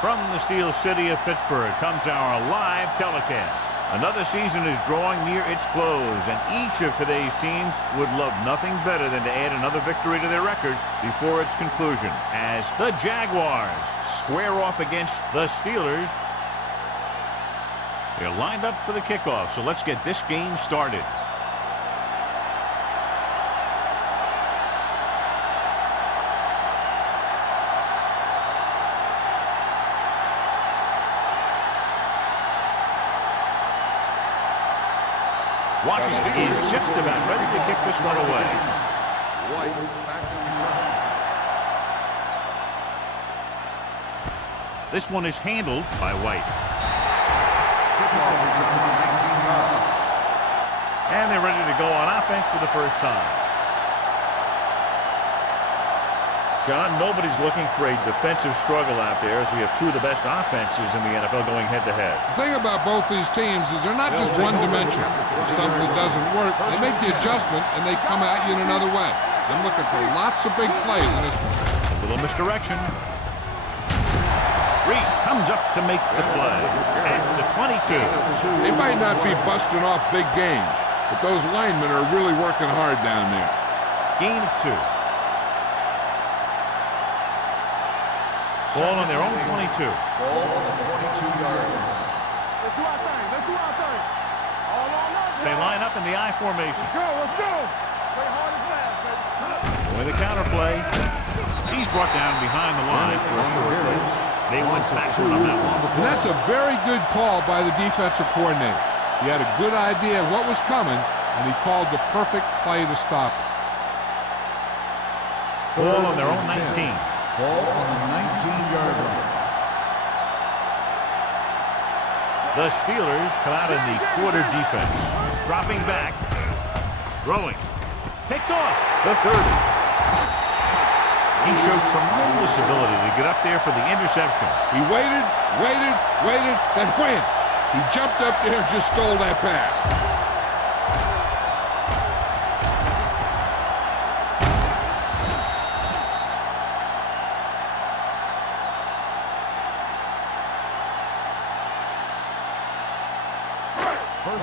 From the Steel City of Pittsburgh comes our live telecast. Another season is drawing near its close, and each of today's teams would love nothing better than to add another victory to their record before its conclusion, as the Jaguars square off against the Steelers. They're lined up for the kickoff, so let's get this game started. Washington is just about ready to kick this one away. This one is handled by White. And they're ready to go on offense for the first time. John, nobody's looking for a defensive struggle out there, as we have two of the best offenses in the NFL going head-to-head. The thing about both these teams is they're not just one-dimensional. If something doesn't work, they make the adjustment, and they come at you in another way. I'm looking for lots of big plays in this one. A little misdirection. Reese comes up to make the play at the 22. They might not be busting off big games, but those linemen are really working hard down there. Gain of 2. Ball on their own 22. Ball on the 22-yard line. Let's do our thing. Let's do our thing. All on us. They line up in the I formation. Let's go. Play hard as last, baby. With a counterplay. He's brought down behind the line for a short race. They went backward on that one. And that's a very good call by the defensive coordinator. He had a good idea of what was coming, and he called the perfect play to stop it. Ball on their own 19. Ball on the 19-yard line. The Steelers come out in the quarter defense. Dropping back. Throwing. Picked off. The 30. He showed tremendous ability to get up there for the interception. He waited, then wham! He jumped up there and just stole that pass.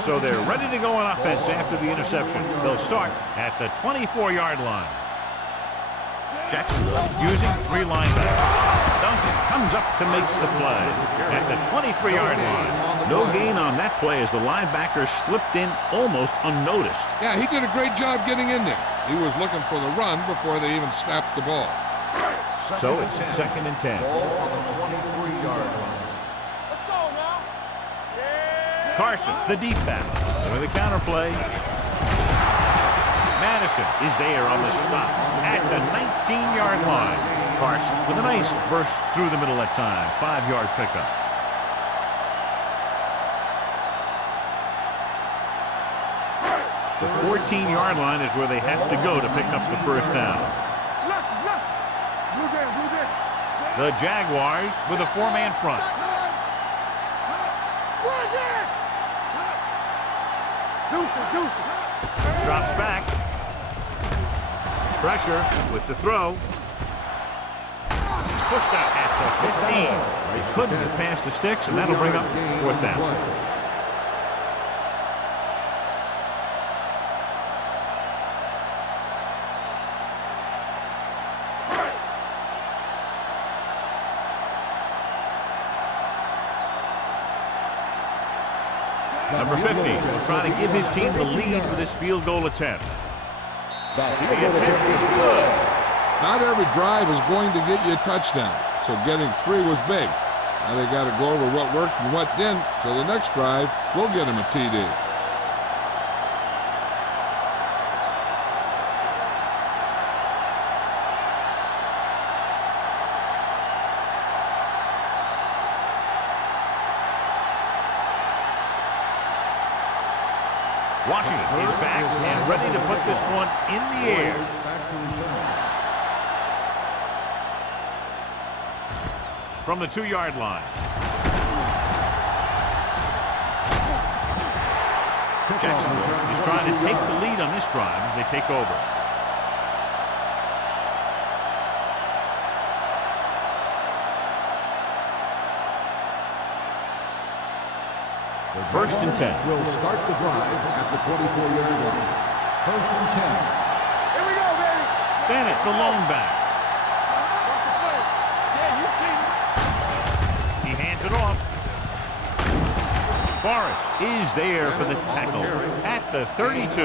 So they're ready to go on offense after the interception. They'll start at the 24-yard line. Jackson using 3 linebackers. Duncan comes up to make the play at the 23-yard line. No gain on that play as the linebacker slipped in almost unnoticed. Yeah, he did a great job getting in there. He was looking for the run before they even snapped the ball. So it's 2nd and 10. Ball on the 23-yard line. Carson, the deep back, with a counterplay. Madison is there on the stop at the 19-yard line. Carson with a nice burst through the middle that time. 5-yard pickup. The 14-yard line is where they have to go to pick up the first down. The Jaguars with a 4-man front. Drops back. Pressure with the throw. He's pushed out at the 15. He couldn't get past the sticks, and that'll bring up 4th down. Number 50 will try to give his team the lead with this field goal attempt. The attempt is good. Not every drive is going to get you a touchdown, so getting 3 was big. Now they got to go over what worked and what didn't, so the next drive will get him a TD. Washington is back and ready to put this one in the air. Back to return. From the 2-yard line. Jacksonville is trying to take the lead on this drive as they take over. First and 10. Will start the drive at the 24-yard line. First and 10. Here we go, baby. Bennett, the lone back. He hands it off. Forrest is there for the tackle at the 32.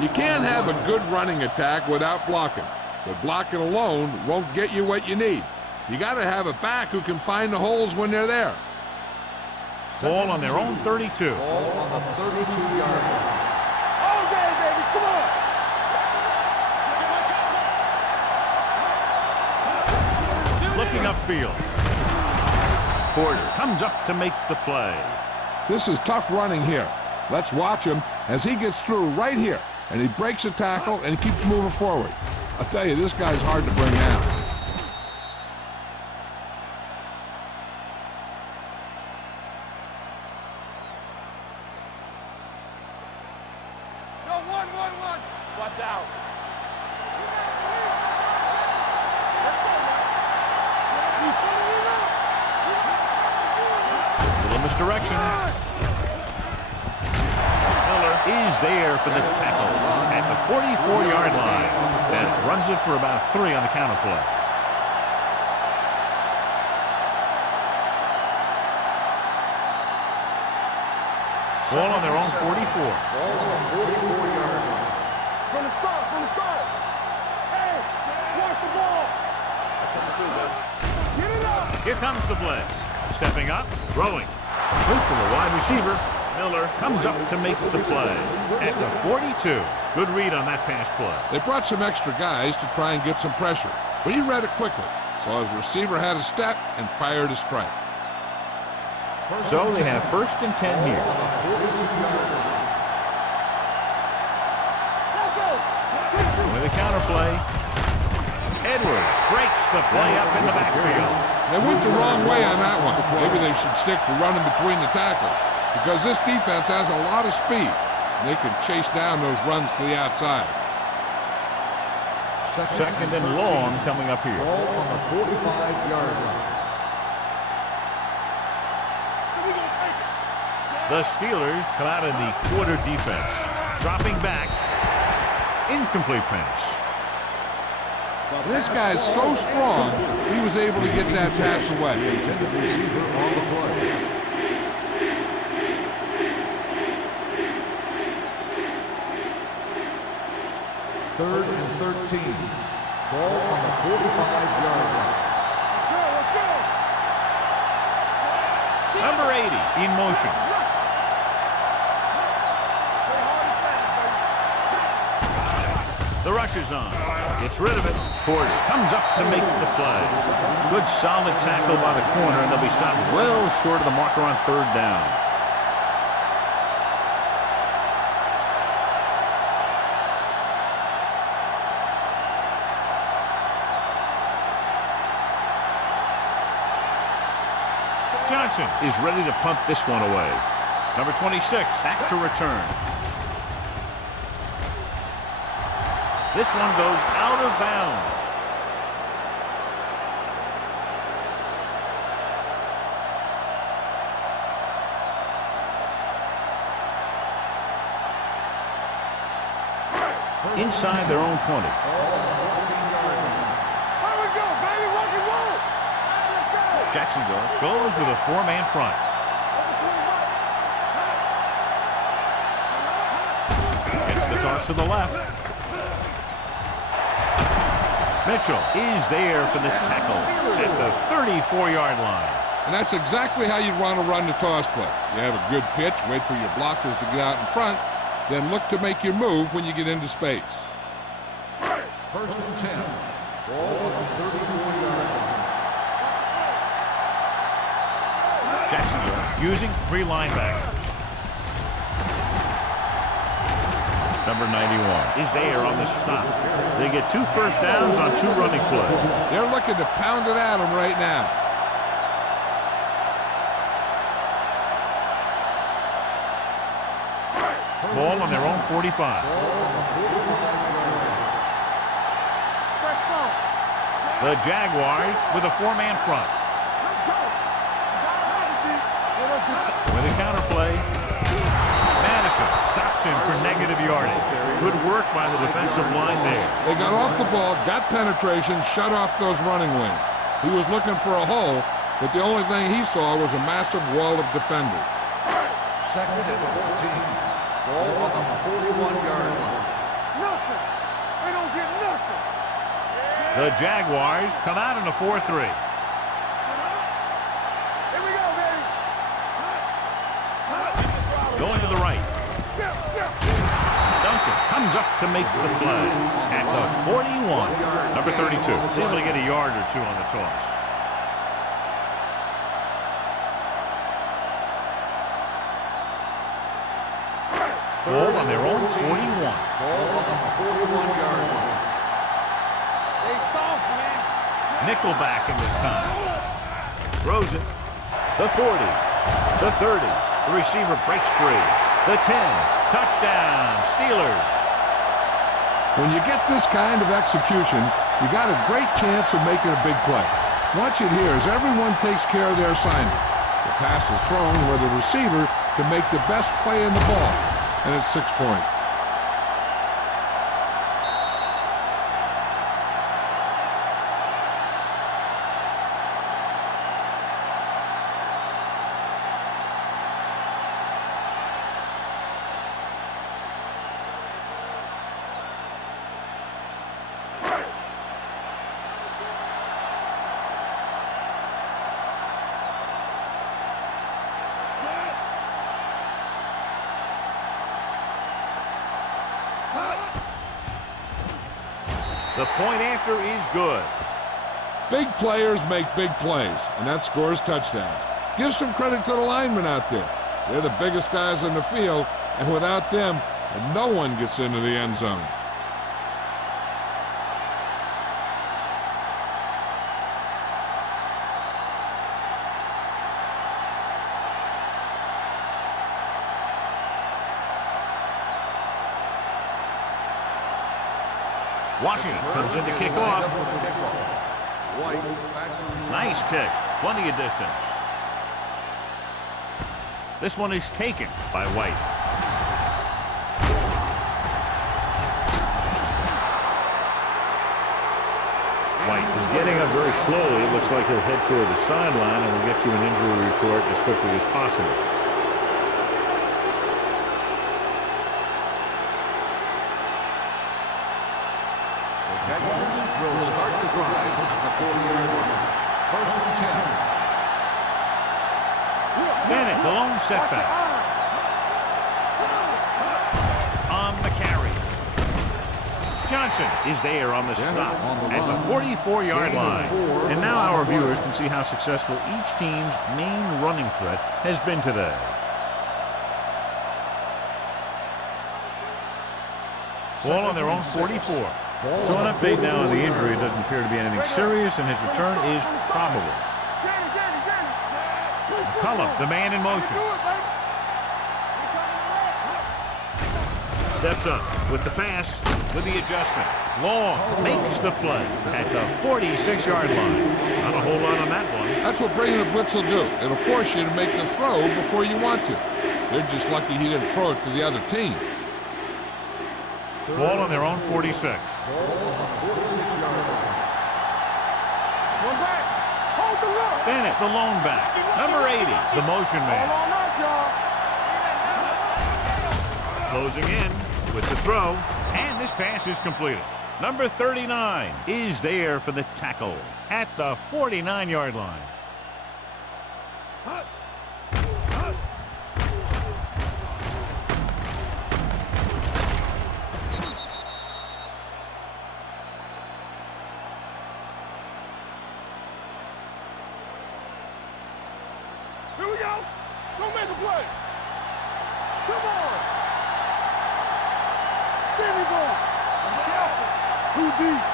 You can't have a good running attack without blocking, but blocking alone won't get you what you need. You got to have a back who can find the holes when they're there. Ball on their own 32. Ball on the 32-yard line. All day, baby. Come on. Looking upfield. Porter comes up to make the play. This is tough running here. Let's watch him as he gets through right here, and he breaks a tackle and he keeps moving forward. I'll tell you, this guy's hard to bring down. Go, one. Watch out. Little misdirection. Miller is there for the tackle at the 44-yard line. And runs it for about 3 on the counter play. Ball on their own 44. Ball on the 44-yard line. From the start. Hey, watch the ball. Get it up. Here comes the blitz. Stepping up, throwing. Loop from the wide receiver. Miller comes up to make the play at the 42. Good read on that pass play. They brought some extra guys to try and get some pressure, but he read it quickly, so his receiver had a step and fired a strike. So they have first and 10 here. With a counter play, Edwards breaks the play up in the backfield. They went the wrong way on that one. Maybe they should stick to running between the tackles, because this defense has a lot of speed. And they can chase down those runs to the outside. Second and long coming up here. Ball on the 45-yard line. The Steelers come out in the quarter defense. Dropping back. Incomplete pass. This guy's so strong, he was able to get that pass away. Intended receiver on the play. Third and 13. Ball on the 45-yard line. Let's go. Number 80 in motion. The rush is on. Gets rid of it. Porter comes up to make the play. Good solid tackle by the corner, and they'll be stopped well short of the marker on third down. Johnson is ready to punt this one away. Number 26 back to return. This one goes out of bounds. Inside their own 20. Here we go, baby. Rock and roll. Jacksonville goes with a 4-man front. Gets the toss to the left. Mitchell is there for the tackle at the 34-yard line. And that's exactly how you'd want to run the toss play. You have a good pitch, wait for your blockers to get out in front, then look to make your move when you get into space. First and 10. Ball on the 34-yard line. Jacksonville using 3 linebackers. Number 91 is there on the stop. They get 2 first downs on 2 running plays. They're looking to pound it at him right now. Ball on their own 45. The Jaguars with a 4-man front. With a counterplay. Madison stops him for negative yardage. Good work by the defensive line there. They got off the ball, got penetration, shut off those running wings. He was looking for a hole, but the only thing he saw was a massive wall of defenders. 2nd and 14. Ball on the 41-yard line. Nothing. They don't get nothing. The Jaguars come out in a 4-3. Here we go, baby. Going to the right. Duncan comes up to make the play at the 41. Number 32 is able to get a yard or 2 on the toss. Ball on their own 41. Ball on the 41-yard line. They soft, man. Nickelback in this time. Throws it. The 40. The 30. The receiver breaks free. The 10. Touchdown, Steelers. When you get this kind of execution, you got a great chance of making a big play. Watch it here as everyone takes care of their assignment. The pass is thrown where the receiver can make the best play in the ball, and it's 6 points. The point after is good. Big players make big plays, and that scores touchdowns. Give some credit to the linemen out there. They're the biggest guys on the field, and without them, no one gets into the end zone. Washington comes in to kick off. Nice kick. Plenty of distance. This one is taken by White. White is getting up very slowly. It looks like he'll head toward the sideline, and we'll get you an injury report as quickly as possible. Will start the drive at the 40-yard line. 1st and 10. Bennett, the lone setback. On the carry. Johnson is there on the stop at the 44-yard line. And now our viewers can see how successful each team's main running threat has been today. Ball on their own 44. So an update now on the injury. It doesn't appear to be anything serious, and his return is probable. McCullum, the man in motion. Steps up with the pass, with the adjustment. Long makes the play at the 46-yard line. Not a whole lot on that one. That's what bringing the blitz will do. It'll force you to make the throw before you want to. They're just lucky he didn't throw it to the other team. Ball on their own 46. One back. Hold the look. Bennett, the lone back. Number 80, the motion man. Hold on us, y'all. Closing in with the throw, and this pass is completed. Number 39 is there for the tackle at the 49-yard line. Here we go. Don't make a play. Come on. Too deep.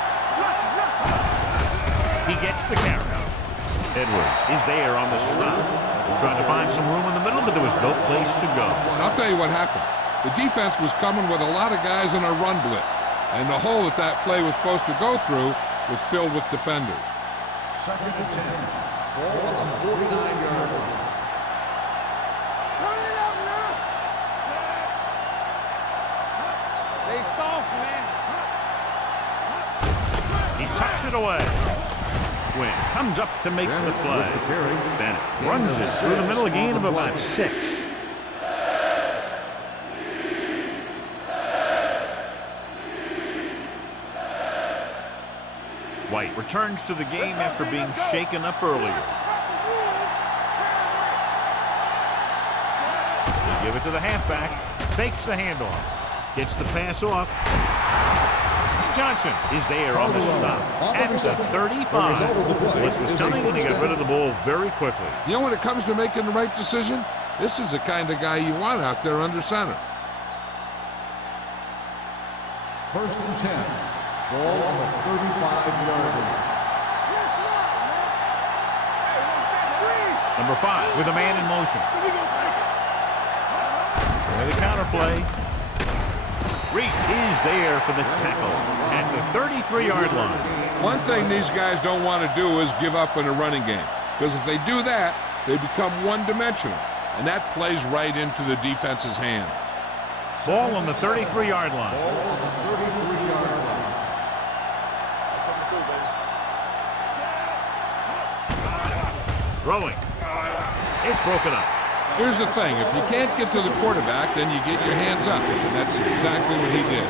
He gets the carry. Edwards is there on the stop. Trying to find some room in the middle, but there was no place to go. I'll tell you what happened. The defense was coming with a lot of guys in a run blitz, and the hole that play was supposed to go through was filled with defenders. 2nd and 10. Ball on the 49-yard line. Turn it up now. They soft, man. He tucks it away. Quinn comes up to make the play. Bennett runs it through the middle, a gain of about 6. White returns to the game after being shaken up earlier. They give it to the halfback. Fakes the handoff. Gets the pass off. Johnson is there on the stop at the 35. Blitz was coming, and he got rid of the ball very quickly. You know, when it comes to making the right decision, this is the kind of guy you want out there under center. 1st and 10. Ball on the 35-yard line. Number 5 with a man in motion. There the counter play. Reese is there for the tackle at the 33-yard line. One thing these guys don't want to do is give up in a running game, because if they do that, they become one-dimensional, and that plays right into the defense's hands. Ball on the 33-yard line. Ball on the 33-yard line. Throwing. It's broken up. Here's the thing, if you can't get to the quarterback, then you get your hands up, and that's exactly what he did.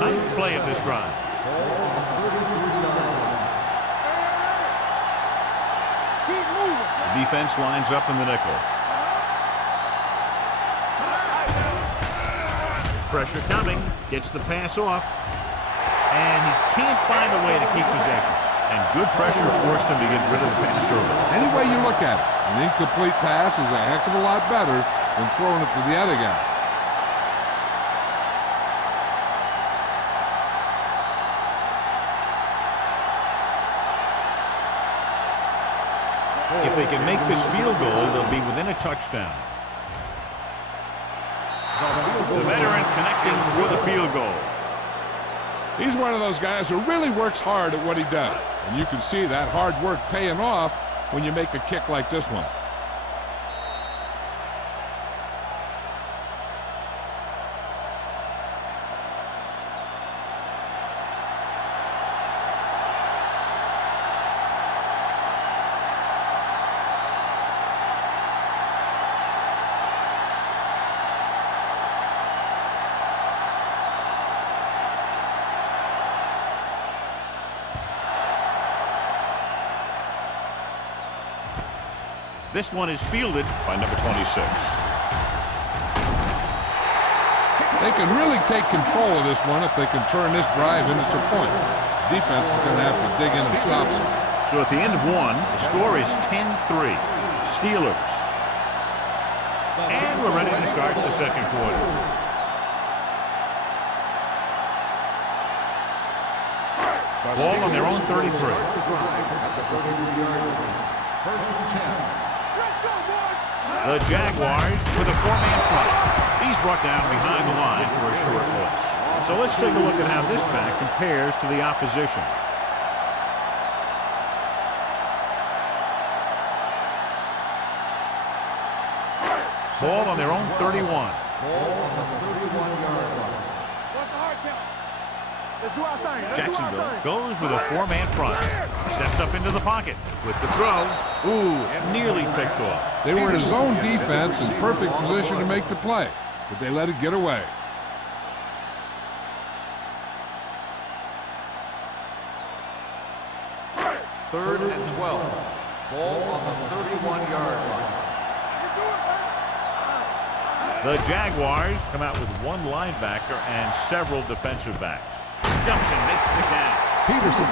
Ninth play of this drive. The defense lines up in the nickel. Pressure coming. Gets the pass off. And he can't find a way to keep possession. And good pressure forced him to get rid of the pass early. Any way you look at it, an incomplete pass is a heck of a lot better than throwing it to the other guy. If they can make this field goal, they'll be within a touchdown. The veteran connecting for the field goal. He's one of those guys who really works hard at what he does. And you can see that hard work paying off when you make a kick like this one. This one is fielded by number 26. They can really take control of this one if they can turn this drive into some point. Defense is going to have to dig in and stop some. So at the end of one, the score is 10-3. Steelers. And we're ready to start the second quarter. Ball on their own 33. The Jaguars with a 4-man front. He's brought down behind the line for a short loss. So let's take a look at how this back compares to the opposition. Ball on their own 31. Ball on the 31-yard line. What's the hard count? Let's do our thing. Jacksonville goes with a 4-man front. Steps up into the pocket with the throw. Ooh, nearly picked off. They were in a zone defense in perfect position to make the play, but they let it get away. Third and 12. Ball on the 31-yard line. The Jaguars come out with one linebacker and several defensive backs. Jumps and makes the catch. Peterson.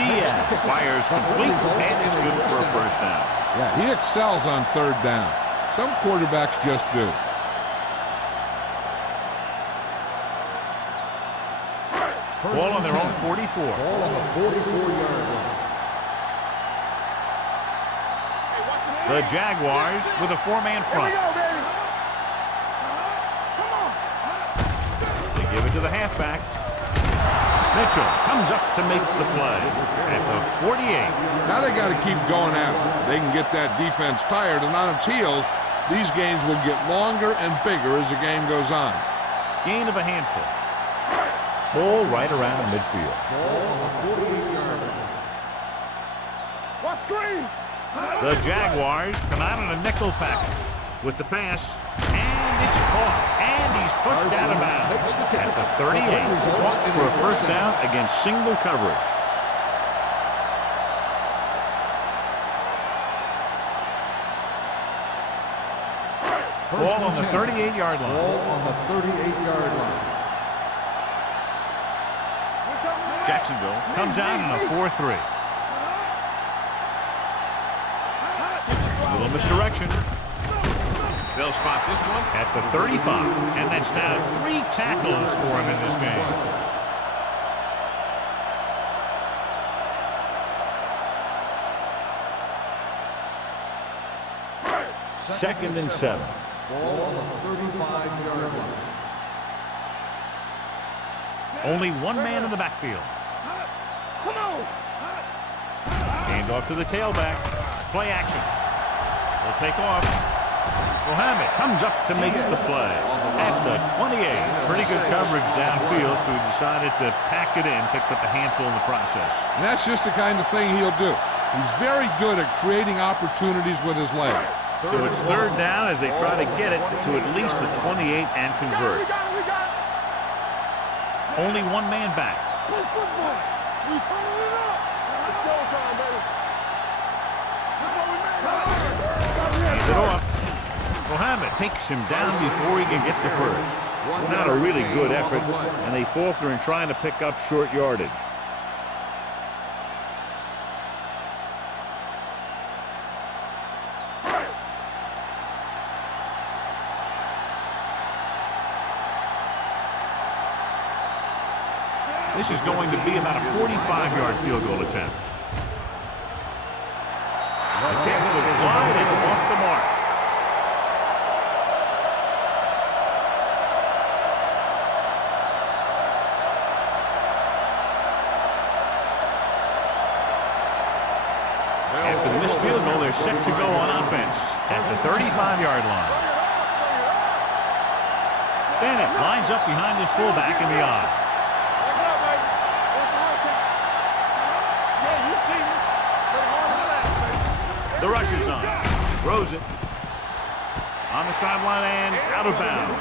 Diaz fires complete, and it's good for a first down. Yeah, he excels on third down. Some quarterbacks just do. Ball on their own 44. Ball on the 44-yard line. The Jaguars with a four-man front. They give it to the halfback. Mitchell comes up to make the play at the 48. Now they got to keep going at it. They can get that defense tired and on its heels. These games will get longer and bigger as the game goes on. Gain of a handful. Ball right around midfield. Ball on the 48-yard line. What screen? The Jaguars come out in a nickel package with the pass, and it's caught, and he's pushed out of bounds at the 38. Caught for a first down against single coverage. Ball on the 38-yard line. Ball on the 38-yard line. Jacksonville comes out in a 4-3. Little misdirection. They'll spot this one at the 35, and that's now 3 tackles for him in this game. Second and 7. Ball on the 35-yard line. Only one man in the backfield. Come on. Hand off to the tailback. Play action. They'll take off. Mohammed comes up to make the play at the 28. Pretty good coverage downfield, so he decided to pack it in, picked up a handful in the process. And that's just the kind of thing he'll do. He's very good at creating opportunities with his legs. So it's third down as they try to get it to at least the 28 and convert. We got it. Only one man back. Play football. We turning it up. It's showtime, baby. Hands it off. Mohammed takes him down before he can get the first. Not a really good effort, and they falter in trying to pick up short yardage. This is going to be about a 45-yard field goal attempt. The kick was wide and off the mark. After the missed field goal, they're set to go on offense at the 35-yard line. Bennett lines up behind his fullback in the eye. The rush is on. Throws it. On the sideline and out of bounds.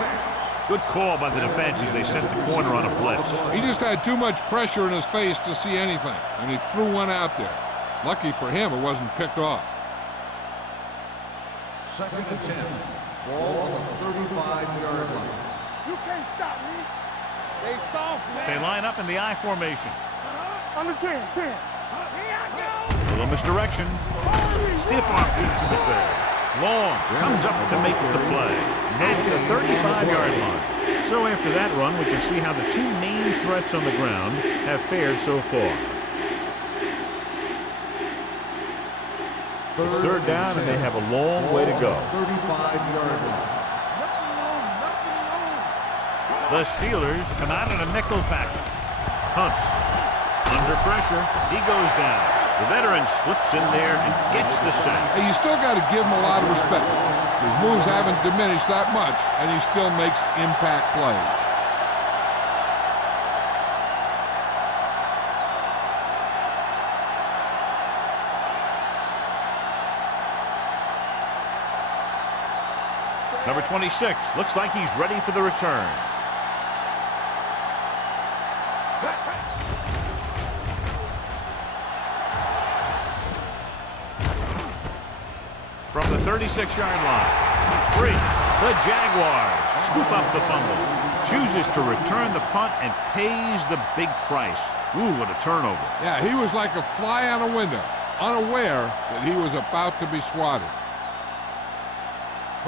Good call by the defense as they sent the corner on a blitz. He just had too much pressure in his face to see anything, and he threw one out there. Lucky for him, it wasn't picked off. Second and 10. Ball on the 35-yard line. You can't stop me. They soft, man. They line up in the I formation. Under 10. Here I go. Little misdirection. Stiff arm beats him there. Long comes up to make the play at the 35-yard line. So after that run, we can see how the two main threats on the ground have fared so far. It's third down, and they have a long way to go. 35-yard line. The Steelers come out in a nickel package. Hunts. Under pressure. He goes down. The veteran slips in there and gets the sack. Hey, you still got to give him a lot of respect. His moves haven't diminished that much, and he still makes impact plays. Number 26 looks like he's ready for the return. From the 36-yard line, it's free. The Jaguars scoop up the fumble. Chooses to return the punt and pays the big price. Ooh, what a turnover. Yeah, he was like a fly on a window, unaware that he was about to be swatted.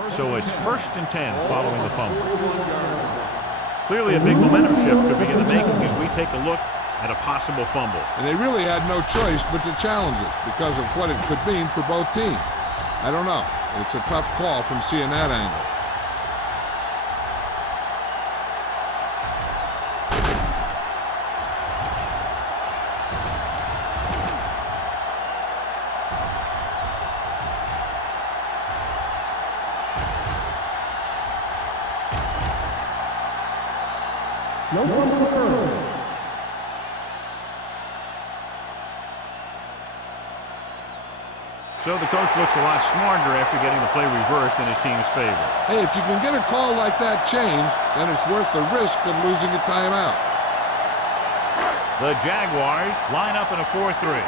So it's 1st and 10 following the fumble. Clearly a big momentum shift could be in the making as we take a look at a possible fumble. And they really had no choice but to challenge it because of what it could mean for both teams. I don't know. It's a tough call from seeing that angle. No fumble return. So the coach looks a lot smarter after getting the play reversed in his team's favor. Hey, if you can get a call like that changed, then it's worth the risk of losing a timeout. The Jaguars line up in a 4-3.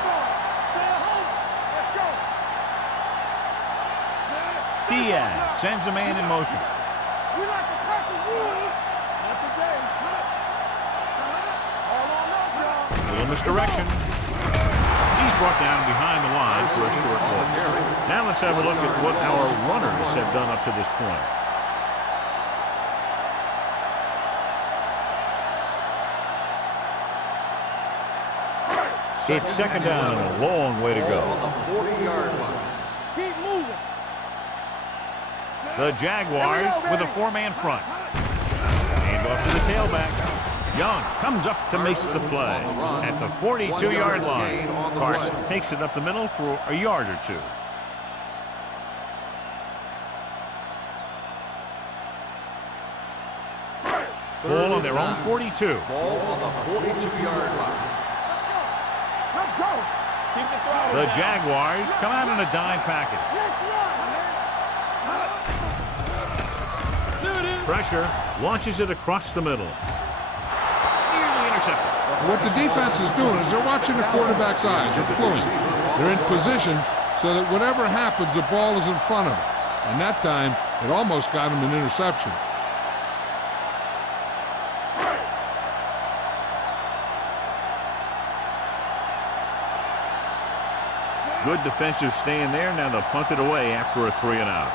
Diaz sends a man in motion. We like to practice wood. Not today. All on us, y'all. Little misdirection. He's brought down behind the line for a short loss. Now let's have a look at what our runners have done up to this point. It's 2nd down and a long way to go. On the 40-yard line. Keep moving. The Jaguars with a 4-man front. Hand off to the tailback. Young comes up to make the play at the 42-yard line. Carson takes it up the middle for a yard or two. Ball on their own 42. Ball on the 42-yard line. Let's go. Keep the throttle. The Jaguars come out in a dime package. Pressure launches it across the middle. Nearly intercepted. What the defense is doing is they're watching the quarterback's eyes. They're cluing. They're in position so that whatever happens, the ball is in front of them. And that time, it almost got him an interception. Good defensive stand there. Now they'll punt it away after a 3-and-out.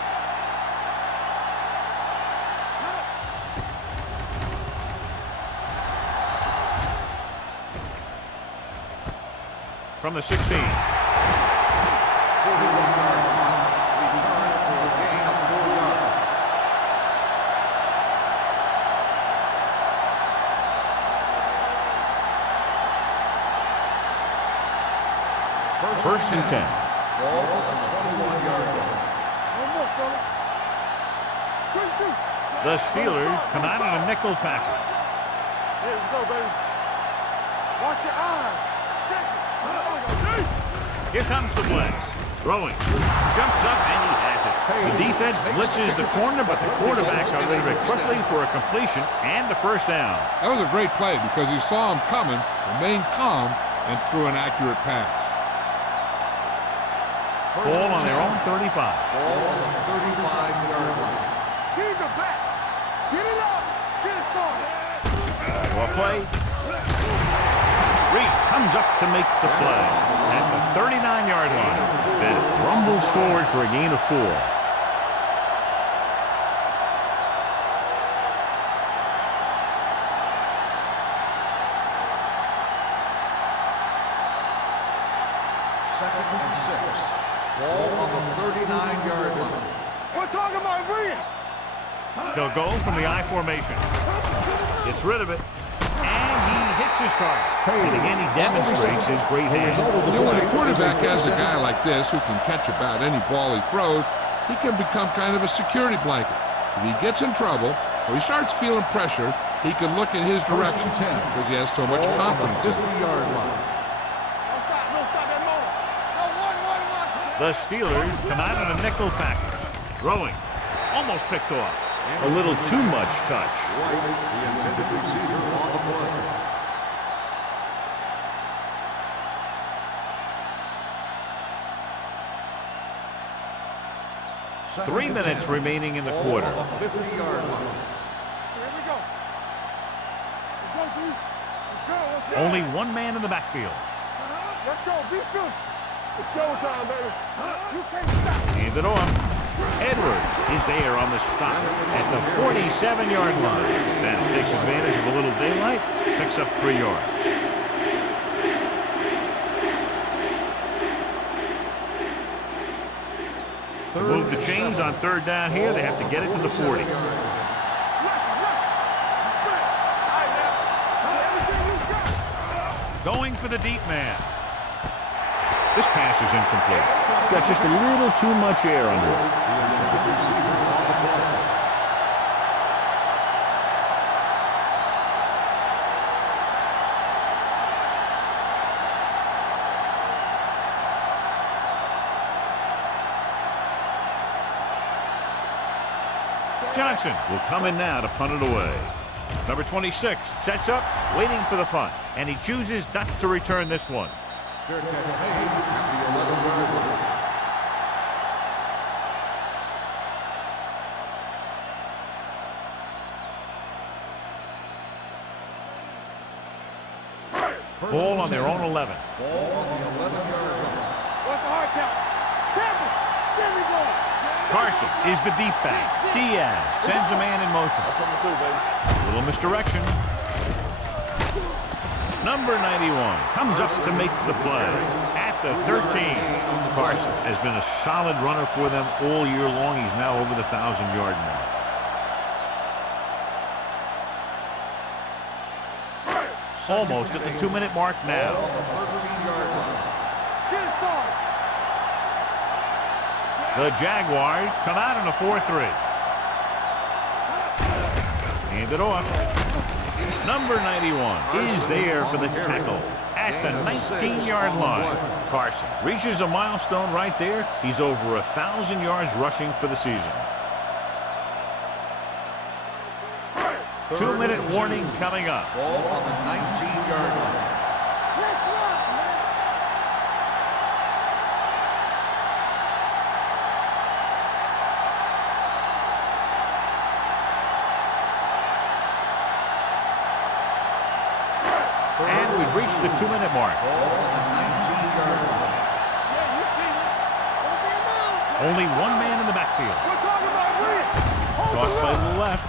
From the 16. 41-yard line. Return for a gain of 4 yards. First and 10. Ball on the 21-yard line. One more, fella. Quick shoot. The Steelers come out in a nickel package. Here we go, baby. Watch your eyes. Check it. Here comes the blitz. Throwing. Jumps up and he has it. The defense blitzes the corner, but the quarterback got rid of it quickly for a completion and a first down. That was a great play because he saw him coming, remained calm, and threw an accurate pass. Ball on their own 35. Ball on the 35-yard line. Keep it back. Get it up. Get it started. Well played. Reese comes up to make the play at the 39-yard line. Bennett rumbles forward for a gain of 4. Second and 6. Ball on the 39-yard line. We're talking about bringing. They'll go from the I formation. Gets rid of it. And he hits his target. And again, he demonstrates his great hands. You know, when a quarterback has a guy like this who can catch about any ball he throws, he can become kind of a security blanket. If he gets in trouble or he starts feeling pressure, he can look in his direction because he has so much confidence in it. 50-yard line. No stop that moment. No, one. The Steelers come out in a nickel package. Throwing. Almost picked off. A little too much touch. White, the intended receiver on the play. 3 minutes remaining in the quarter. On the 50-yard line. Here we go. Let's go, D. Let's go. Let's go. Only one man in the backfield. Let's go. Beat this. It's showtime, baby. You can't stop. Hand it off. Edwards is there on the stop at the 47-yard line. Then takes advantage of a little daylight, picks up 3 yards. To move the chains on 3rd down here, they have to get it to the 40. Going for the deep man. This pass is incomplete. Got just a little too much air under it. Johnson will come in now to punt it away. Number 26 sets up, waiting for the punt, and he chooses not to return this one. Fair catch made at the 11-yard line. Ball on their own 11. Ball on the 11-yard line. What's the hard count? Campbell. There we go. Carson is the deep back. Diaz sends a man in motion. Little misdirection. Number 91 comes up to make the play at the 13. Carson has been a solid runner for them all year long. He's now over the 1,000-yard mark. Almost at the 2-minute mark now. On the 13-yard line. Get it started. The Jaguars come out in a 4-3. Hand it off. Number 91 is there for the tackle at the 19-yard line. Carson reaches a milestone right there. He's over 1,000 yards rushing for the season. 2-minute warning coming up. Ball on the 19-yard line. Let's rock, man. And we've reached the 2-minute mark. Ball on the 19-yard line. Yeah, you see it. Don't be announced. Only one man in the backfield. We're talking about Reed. Hold Toss the by line. the left.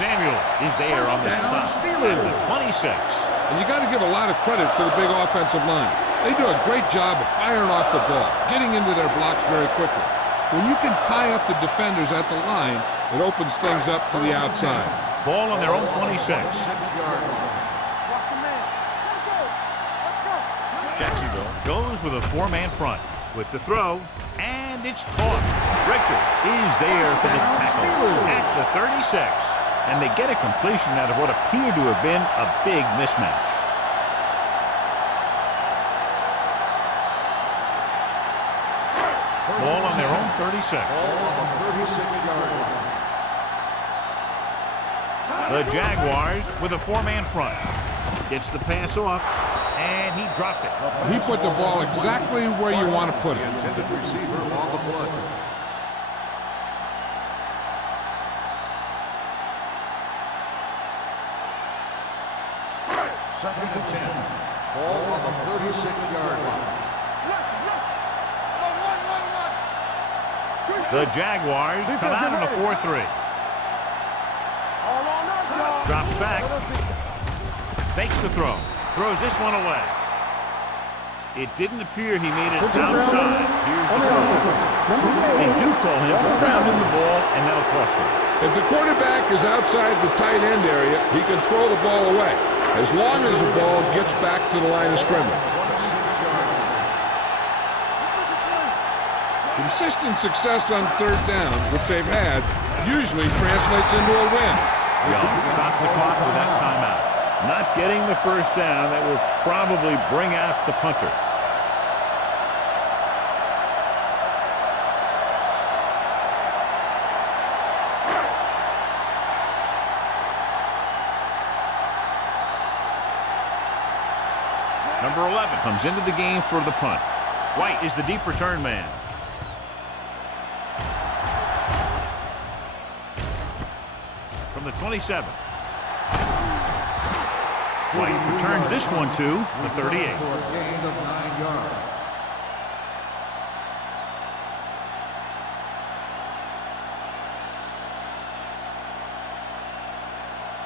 Samuel is there on the stop at the 26. And you got to give a lot of credit to the big offensive line. They do a great job of firing off the ball, getting into their blocks very quickly. When you can tie up the defenders at the line, it opens things up to the outside. Ball on their own 26. 6-yard line. Watch the man. Let's go. Let's go. Jacksonville goes with a 4-man front with the throw, and it's caught. Richard is there for the tackle at the 36. And they get a completion out of what appeared to have been a big mismatch. Ball on their own 36. Ball on the 36-yard line. The Jaguars with a 4-man front. Gets the pass off, and he dropped it. He put the ball exactly where you want to put it. Intended receiver on the play. Second and 10. Ball on the 36-yard line. The Jaguars come out in a 4-3. All on us, y'all. Drops back. Fakes the throw. Throws this one away. It didn't appear he made it outside. Here's the call. They do call him for grounding the ball, and that'll cost them. If the quarterback is outside the tight end area, he can throw the ball away, as long as the ball gets back to the line of scrimmage. 26-yard line. Consistent success on 3rd down, which they've had, usually translates into a win. Young stops the clock with that timeout. Not getting the first down, that will probably bring out the punter. Number 11 comes into the game for the punt. White is the deep return man. from the 27. White returns this one to the 38. For a gain of 9 yards.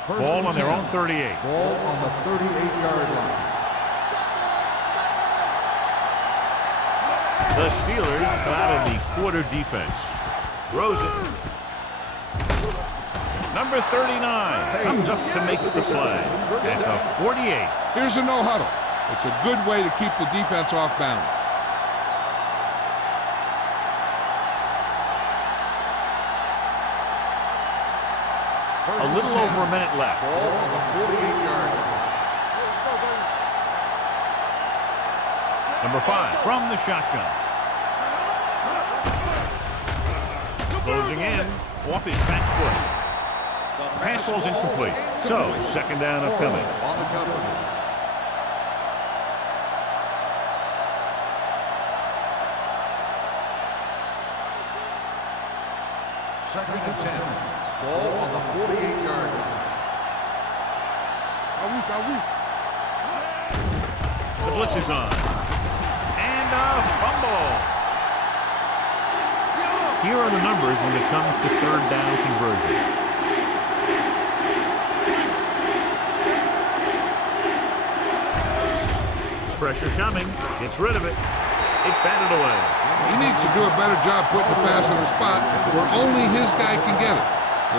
Ball on their own 38. Ball on the 38-yard line. The Steelers come out in the quarter defense. Throws it. Number 39 comes up to make the play at the 48. Here's a no huddle. It's a good way to keep the defense off balance. A little over a minute left. Ball on the 48-yard line. Number 5 from the shotgun. Closing in off his back foot. Pass ball's incomplete. So, second down upcoming. On the coverage. Second and 10. Ball on the 48-yard line. The blitz is on. And a fumble. Here are the numbers when it comes to third down conversions. Pressure coming. Gets rid of it. It's batted away. He needs to do a better job putting the pass in a spot where only his guy can get it.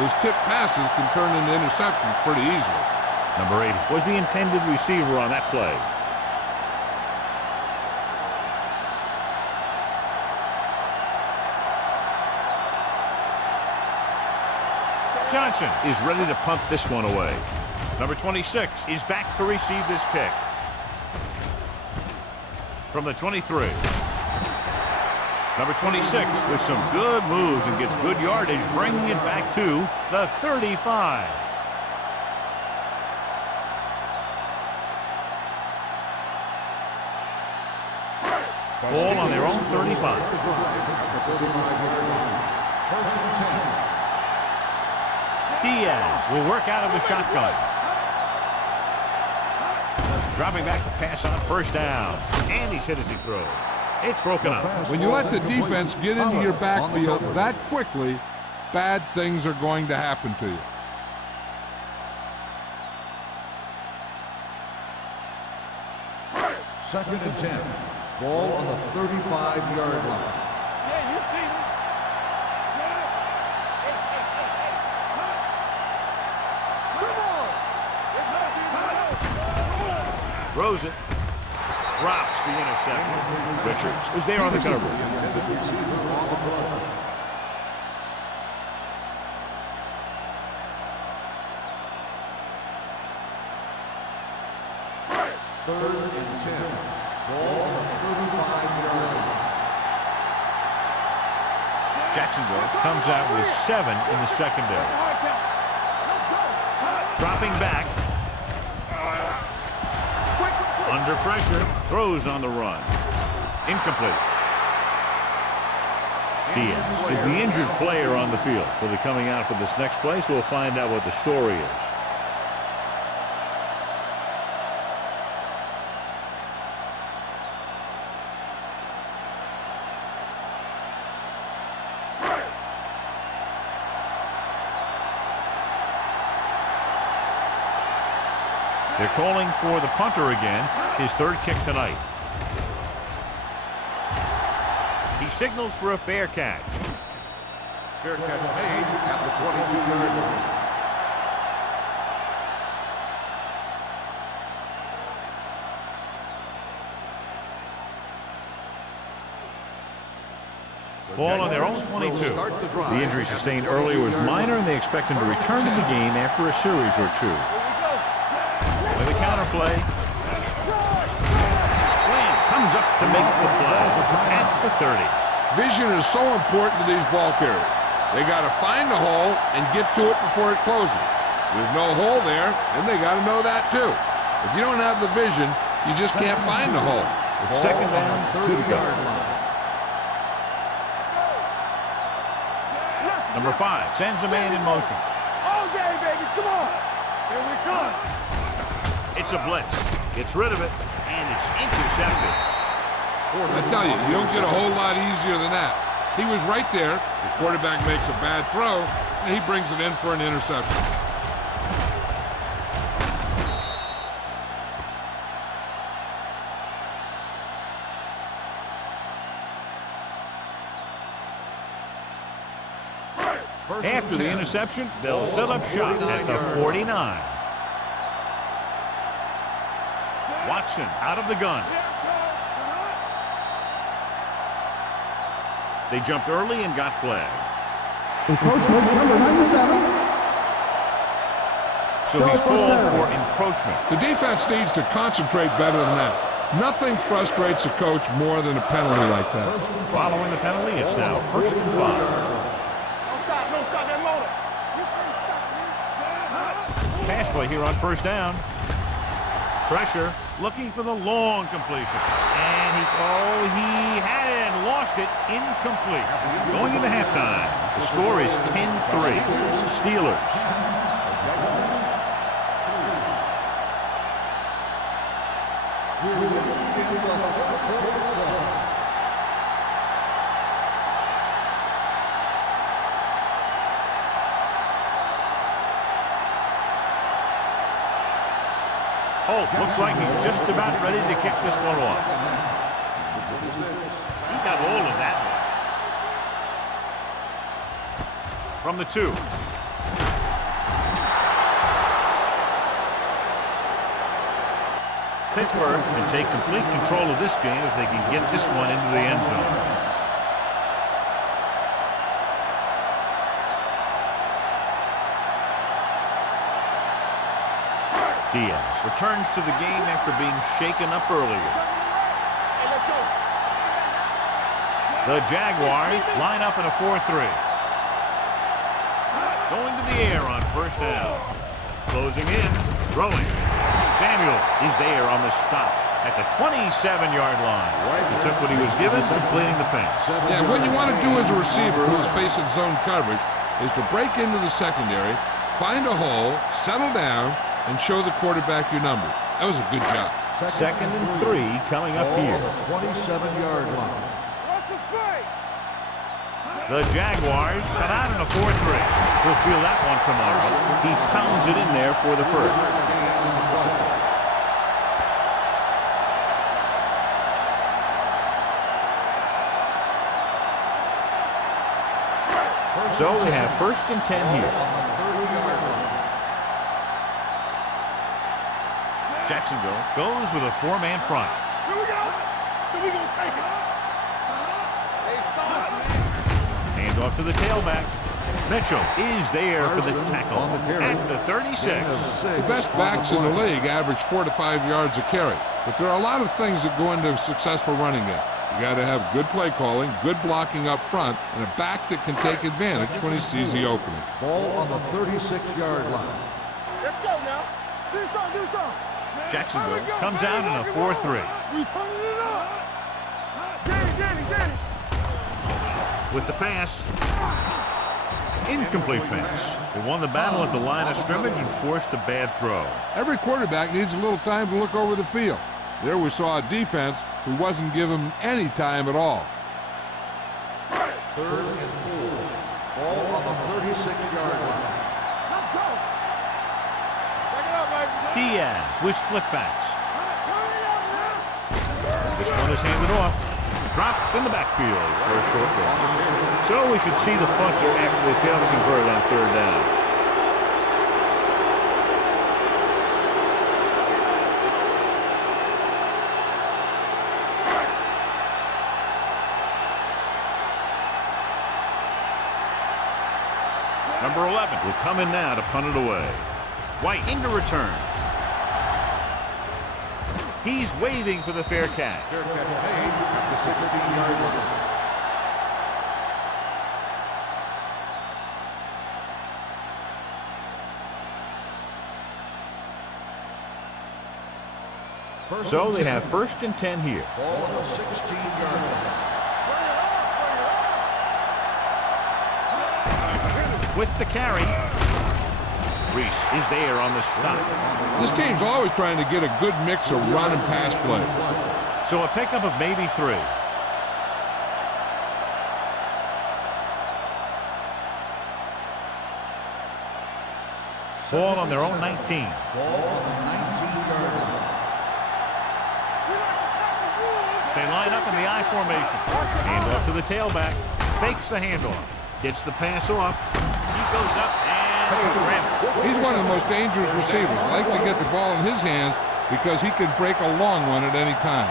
Those tip passes can turn into interceptions pretty easily. Number 8 was the intended receiver on that play. Johnson is ready to punt this one away. Number 26 is back to receive this kick. From the 23. Number 26 with some good moves and gets good yardage, bringing it back to the 35. Ball on their own 35. Diaz will work out of the shotgun. Dropping back to pass on first down. And he's hit as he throws. It's broken up. When you let the defense get into your backfield that quickly, bad things are going to happen to you. Second and 10. Ball on the 35-yard line. Yeah, you see me. Throws it. Drops the interception. Richards is there on the cover. Third and 10. Ball on the 35-yard line. Jacksonville comes out with 7 in the secondary. Dropping back. Under pressure. Throws on the run. Incomplete. Diaz is the injured player on the field. He'll be coming out for this next play, so we'll find out what the story is. They're calling for the punter again, his third kick tonight. He signals for a fair catch. Fair catch made at the 22-yard line. Ball on their own 22. The injury sustained earlier was minor, and they expect him to return to the game after a series or two. With a counter play. Wayne comes up to make the play at the 30. Vision is so important to these ball carriers. They got to find the hole and get to it before it closes. There's no hole there, and they got to know that too. If you don't have the vision, you just can't find the hole. It's second down, 2 to go. Number 5 sends a man in motion. game, baby. Come on. Here we come. It's a blitz. Gets rid of it, and it's intercepted. I tell you, you don't get a whole lot easier than that. He was right there. The quarterback makes a bad throw, and he brings it in for an interception. After the interception, they'll set up shop at the 49. Watson out of the gun. They jumped early and got flagged. Encroachment, number 97. So he's called for encroachment. The defense needs to concentrate better than that. Nothing frustrates a coach more than a penalty like that. Following the penalty, it's now 1st and 5. Don't stop that motor. Pass play here on 1st down. Pressure, looking for the long completion. And he had it and lost it. Incomplete. Going into halftime, the score is 10-3. Steelers. Holt looks like he's just about ready to kick this one off. He got all of that. From the 2. Pittsburgh can take complete control of this game if they can get this one into the end zone. Diaz returns to the game after being shaken up earlier. Hey, let's go. The Jaguars line up in a 4-3. Going to the air on 1st down. Closing in, throwing. Samuel is there on the stop at the 27-yard line. He took what he was given, completing the pass. Yeah, what you want to do as a receiver who's facing zone coverage is to break into the secondary, find a hole, settle down, and show the quarterback your numbers. That was a good job. 2nd and 3 coming up here. 27-yard line. What's the play? The Jaguars come out in a 4-3. We'll feel that one tomorrow. He pounds it in there for the first. So we have 1st and 10 here. Jacksonville goes with a 4-man front. Here we go. So we gonna take it. Hand off to the tailback. Mitchell is there for the tackle at the 36. The best backs in the league average 4 to 5 yards a carry. But there are a lot of things that go into a successful running game. You got to have good play calling, good blocking up front, and a back that can take advantage when he sees the opening. Ball on the 36-yard line. Let's go now. Do something. Jacksonville comes out in a 4-3. We turning it up. Get it. With the pass. Incomplete pass. They won the battle at the line of scrimmage and forced a bad throw. Every quarterback needs a little time to look over the field. There we saw a defense who wasn't given any time at all. 3rd and 4. Ball on the 36-yard line. Let's go. Check it out, baby. Diaz with split backs. This one is handed off. Dropped in the backfield for a short loss. So we should see the punter after they fail to convert on 3rd down. Number 11 will come in now to punt it away. White into return. He's waving for the fair catch. Fair catch made at the 16-yard line. So they have 1st and 10 here. Ball on the 16-yard line. With the carry. Reese is there on the stop. This team's always trying to get a good mix of run and pass plays. So a pickup of maybe 3. Ball on their own 19. Ball on the 19-yard line. They line up in the I formation. Hand off to the tailback. Fakes the handoff. Gets the pass off. He goes up and grabs it. He's one of the most dangerous receivers. I like to get the ball in his hands because he can break a long one at any time.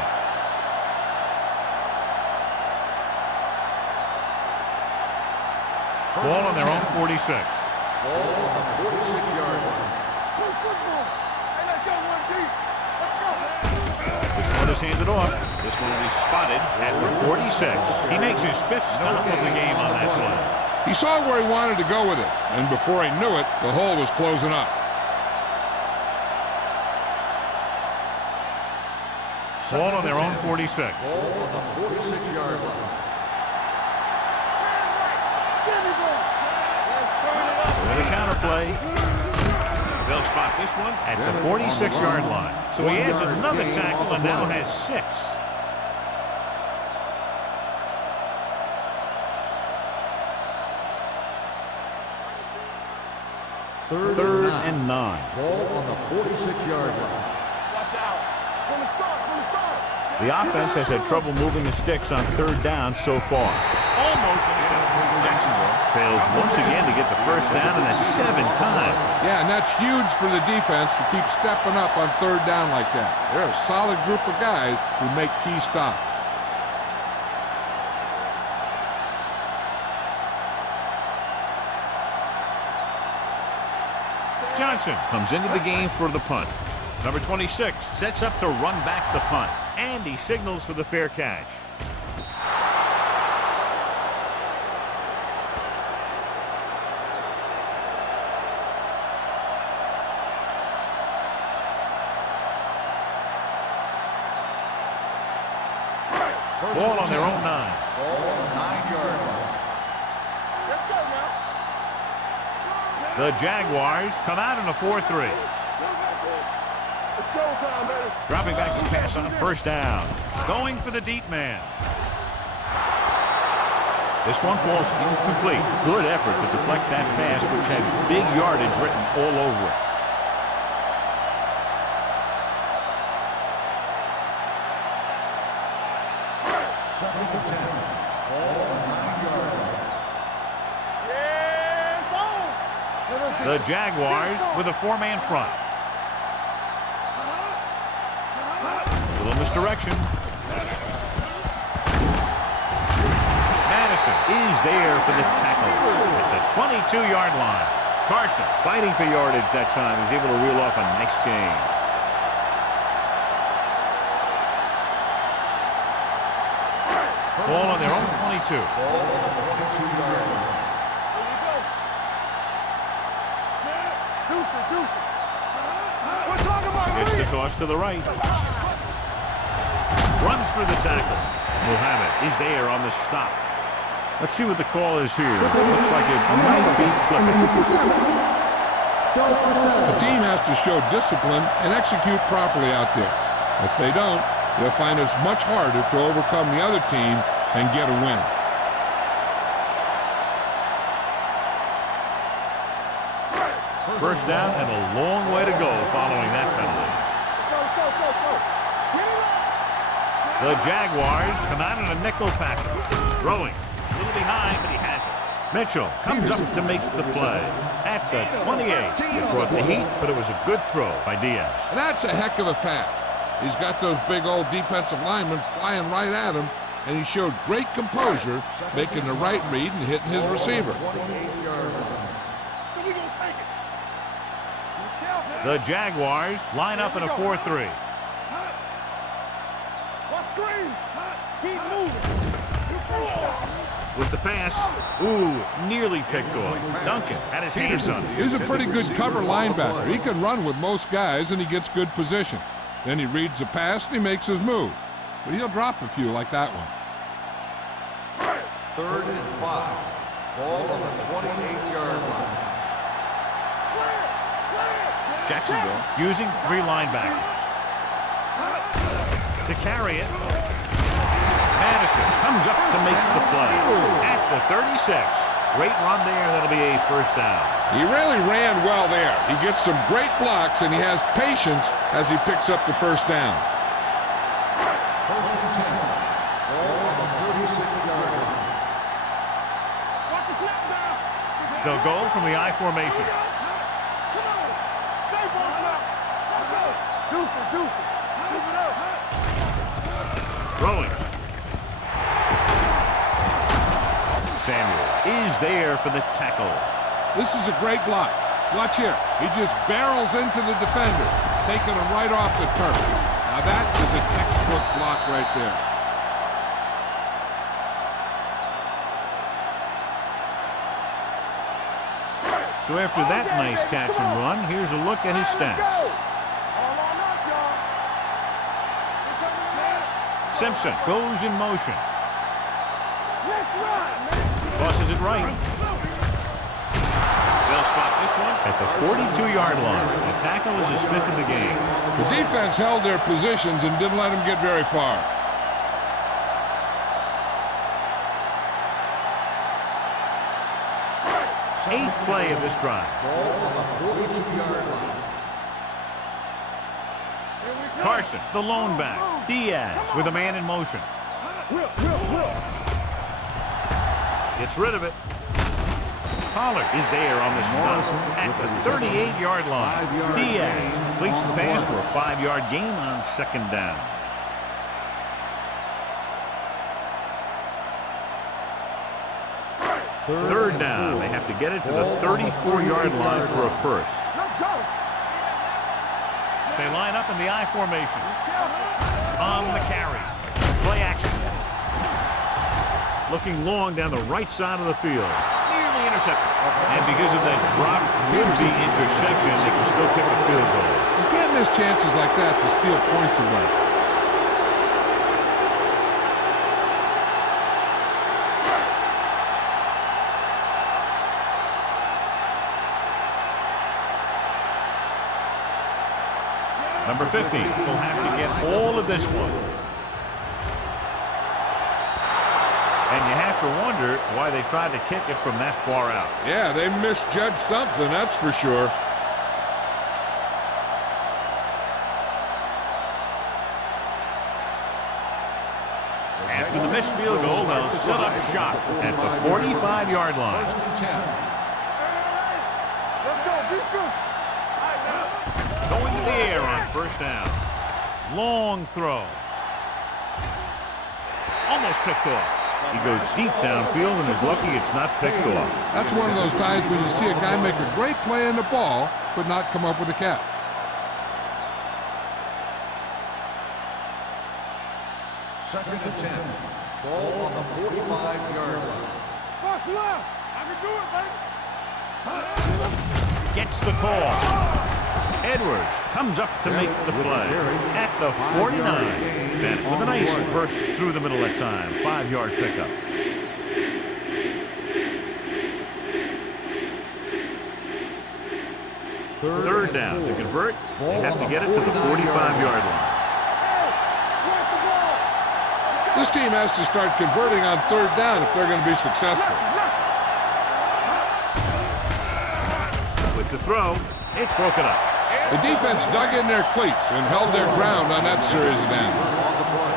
Ball on their own 46. Ball on the 46-yard line. This one is handed off. This one will be spotted at the 46. He makes his 5th stop of the game on that play. He saw where he wanted to go with it, and before he knew it, the hole was closing up. Ball on their own 46. Ball on the 46-yard line. For the counter play. They'll spot this one at the 46-yard line. So he adds another tackle and now has 6. Third and 9. Ball on the 46-yard line. Watch out. From the start. The offense has had trouble moving the sticks on 3rd down so far. Almost intercepted. Jacksonville fails once again to get the first down, and that's 7 times. Yeah, and that's huge for the defense to keep stepping up on 3rd down like that. They're a solid group of guys who make key stops. Johnson comes into the game for the punt. Number 26 sets up to run back the punt, and he signals for the fair catch. Ball on their own 9. Ball on the 9-yard line. Let's go now. The Jaguars come out in a 4-3. It's showtime, baby. Dropping back to pass on 1st down. Going for the deep man. This one falls incomplete. Good effort to deflect that pass, which had big yardage written all over it. Second and 10. Ball on the 9-yard line. Yeah, The Jaguars with a 4-man front. Little misdirection. Madison is there for the tackle at the 22-yard line. Carson fighting for yardage that time. He's able to reel off a nice gain. Ball on their own 22. Ball on the 22-yard line. Gets the toss to the right. Runs through the tackle. Muhammad is there on the stop. Let's see what the call is here. Looks like it might be flipping. The team has to show discipline and execute properly out there. If they don't, they'll find it's much harder to overcome the other team and get a win. First down and a long way to go following that penalty. The Jaguars come out in a nickel package. Throwing. A little behind, but he has it. Mitchell comes up to make the play. At the 28. It brought the heat, but it was a good throw by Diaz. That's a heck of a pass. He's got those big old defensive linemen flying right at him, and he showed great composure, making the right read and hitting his receiver. 28-yard line. The Jaguars line up in a 4-3. Keep moving. With the pass, ooh, nearly picked off. Duncan had his hands on it. He's a pretty good cover linebacker. He can run with most guys, and he gets good position. Then he reads the pass, and he makes his move. But he'll drop a few like that one. 3rd and 5. Ball on the 28-yard line. Jacksonville using 3 linebackers. To carry it, Madison comes up to make the play at the 36. Great run there. That'll be a first down. He really ran well there. He gets some great blocks, and he has patience as he picks up the first down. First and 10. Ball on the 36-yard line. Watch the snap now. They'll go from the I formation. Come on. Stay for it now. Let's go. Deuce it. Move it up. Throwing. Samuels is there for the tackle. This is a great block. Watch here. He just barrels into the defender, taking him right off the turf. Now that is a textbook block right there. So after that nice catch and run, here's a look at his stats. All on us, y'all. Simpson goes in motion. Let's run, man. Tosses it right. They'll spot this one at the 42-yard line. The tackle is his 5th of the game. The defense held their positions and didn't let him get very far. Eighth play of this drive. Ball on the 42-yard line. Carson, the lone back. Diaz with a man in motion. Gets rid of it. Pollard is there on the stop at the 38-yard line. Diaz completes the pass for a 5-yard gain on 2nd down. Third down. They have to get it to the 34-yard line for a first. Let's go. They line up in the I formation. On the carry. Play action. Looking long down the right side of the field. Nearly intercepted. And because of that drop would-be interception, they can still kick a field goal. You can't miss chances like that to steal points away. Number 50 will have to get all of this one. And you have to wonder why they tried to kick it from that far out. Yeah, they misjudged something, that's for sure. After the missed field goal, they'll set up shop at the 45-yard line. First and 10. Let's go. Defense. Going to the air on first down. Long throw. Almost picked off. He goes deep downfield and is lucky it's not picked off. That's one of those times when you see a guy make a great play in the ball, but not come up with a catch. Second and 10. Ball on the 45-yard line. Watch left. I can do it, baby. Gets the call. Edwards comes up to make the play at the 49. Bennett with a nice burst through the middle that time. 5-yard pickup. Third down. To convert, they have to get it to the 45-yard line. This team has to start converting on third down if they're going to be successful. With the throw, it's broken up. The defense dug in their cleats and held their ground on that series of downs. On the play.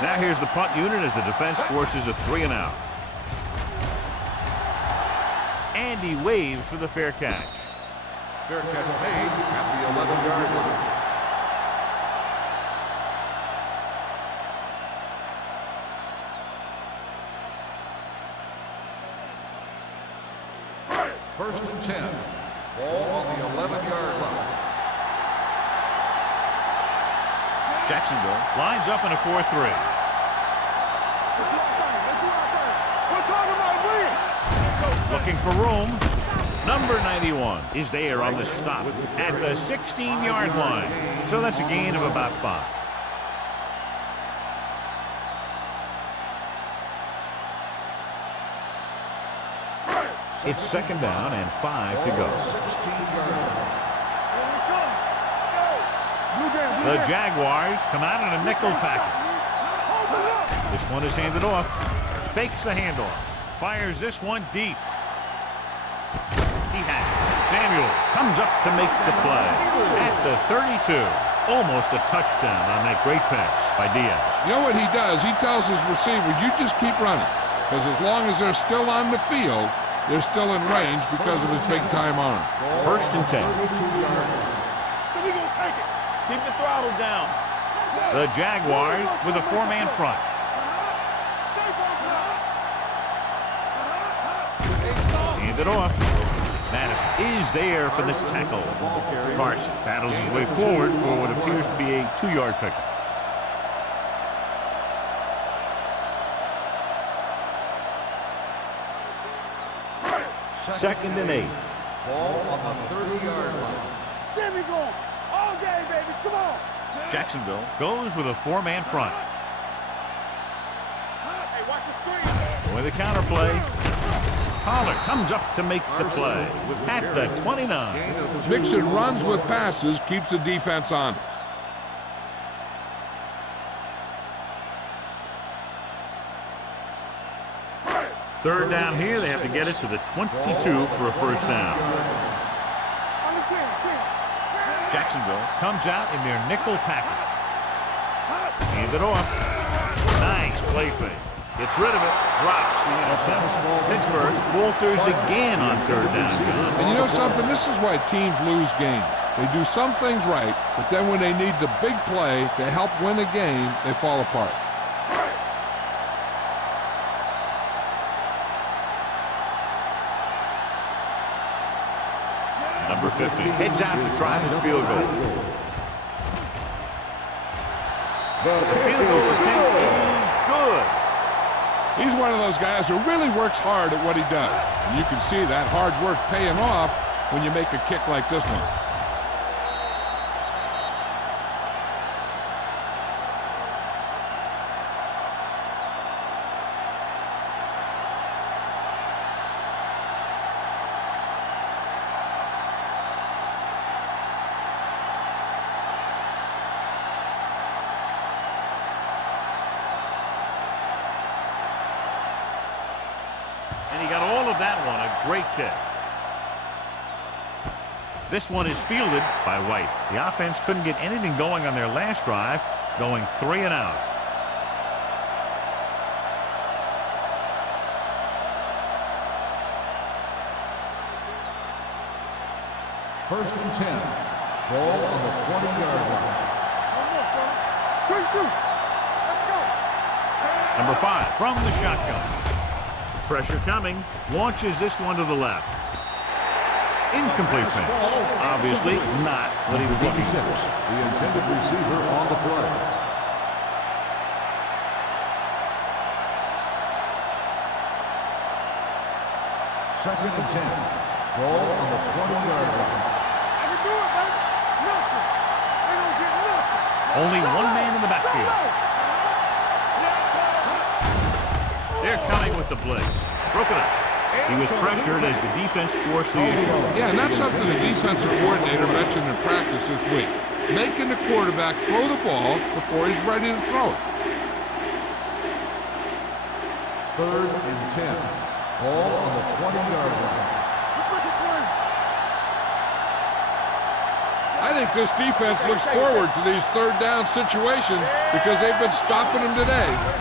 Now here's the punt unit as the defense forces a 3-and-out. And he waves for the fair catch. Fair catch made at the 11-yard line. First and 10. Ball on the 11-yard line. Jacksonville lines up in a 4-3. Looking for room. Number 91 is there on the stop at the 16-yard line. So that's a gain of about 5. It's second down and 5 to go. The Jaguars come out in a nickel package. This one is handed off. Fakes the handoff. Fires this one deep. He has it. Samuel comes up to make the play at the 32. Almost a touchdown on that great pass by Diaz. You know what he does? He tells his receivers, you just keep running. Because as long as they're still on the field, they're still in range because of his big-time arm. First and 10. Keep the throttle down. The Jaguars with a 4-man front. Handed off. Madison is there for the tackle. Carson battles his way forward for what appears to be a 2-yard pickup. Second and 8. Ball on the 30-yard line. There we go. All day, baby. Come on. Jacksonville goes with a 4-man front. Hey, watch the screen. With a counterplay. Pollard comes up to make the play at the 29. Mixing runs with passes keeps the defense honest. Third down here. They have to get it to the 22 for a first down. Jacksonville comes out in their nickel package. Hand it off. Nice play fake. Gets rid of it. Drops the interception. Pittsburgh falters again on third down, John. And you know something? This is why teams lose games. They do some things right, but then when they need the big play to help win a game, they fall apart. Number 50 heads out to try this field goal. The field goal attempt is good. He's one of those guys who really works hard at what he does. And you can see that hard work paying off when you make a kick like this one. And he got all of that one. A great kick. This one is fielded by White. The offense couldn't get anything going on their last drive, going 3 and out. First and 10. Ball on the 20-yard line. Good shoot. Let's go. Number 5 from the shotgun. Pressure coming. Launches this one to the left. Incomplete pass. Obviously not what he was looking for. The intended receiver on the play. Second and 10. Ball on the 20-yard line. I can do it, baby. Nothing. They don't get nothing. Only one man in the backfield. They're coming with the blitz. Broken up. He was pressured as the defense forced the issue. Yeah, and that's something the defensive coordinator mentioned in practice this week. Making the quarterback throw the ball before he's ready to throw it. Third and 10. Ball on the 20-yard line. I think this defense looks forward to these third down situations because they've been stopping them today.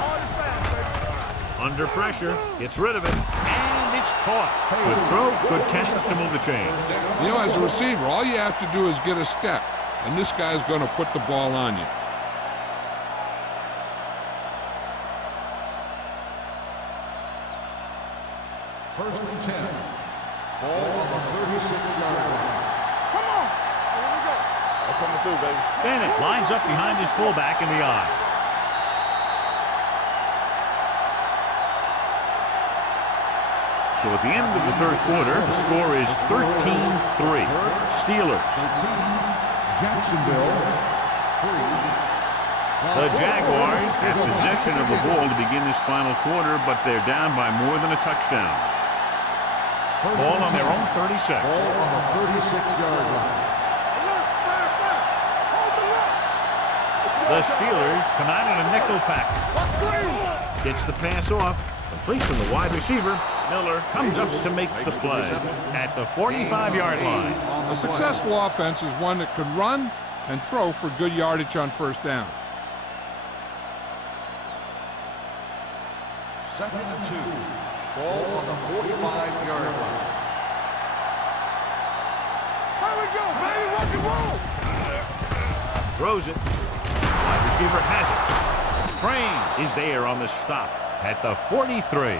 Under pressure, gets rid of it, and it's caught. Good throw, good catch to move the chains. You know, as a receiver, all you have to do is get a step, and this guy's going to put the ball on you. First and 10. Ball on the 36-yard line. Come on. Here we go. I'm coming through, baby. Bennett lines up behind his fullback in the eye. So at the end of the third quarter, the score is 13-3. Steelers. Jacksonville, 3. The Jaguars have possession of the ball to begin this final quarter, but they're down by more than a touchdown. Ball on their own 36. Ball on the 36-yard line. The Steelers come out in a nickel package. Gets the pass off. Complete from the wide receiver. Miller comes up to make the play at the 45-yard line. A successful offense is one that can run and throw for good yardage on first down. 2nd and 2. Ball on the 45-yard line. Here we go, baby, rock and roll. Throws it. Wide receiver has it. Crane is there on the stop at the 43.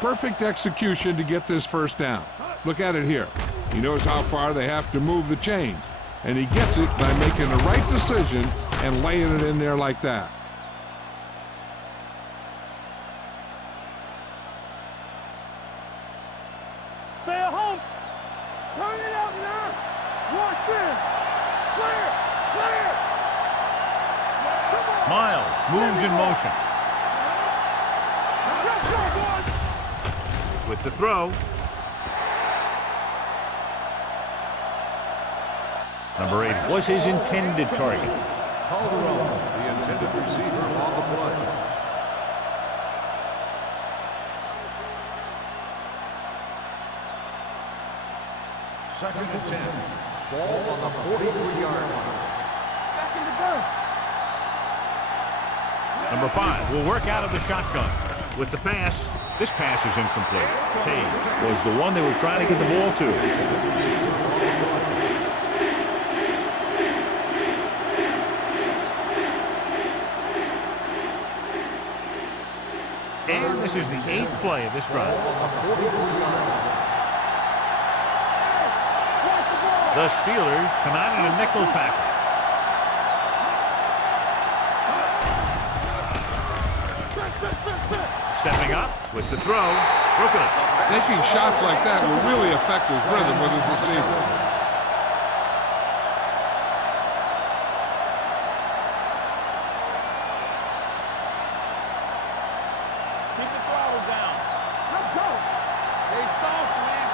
Perfect execution to get this first down. Look at it here. He knows how far they have to move the chains, and he gets it by making the right decision and laying it in there like that. Stay at home. Turn it out now. Watch this. Clear. Clear. Come on. Miles moves in motion. Let's go, boys. With the throw. Number 8 was his intended target. Calderon, the intended receiver on the play. Second and 10. Ball on the 43-yard line. Back in the dirt. Number 5 will work out of the shotgun. With the pass, this pass is incomplete. Page was the one they were trying to get the ball to. And this is the 8th play of this drive. The Steelers come out in a nickel package. Stepping up with the throw, broken up. Taking shots like that will really affect his rhythm with his receiver. Keep the throttle down. Let's go. Stay soft, man.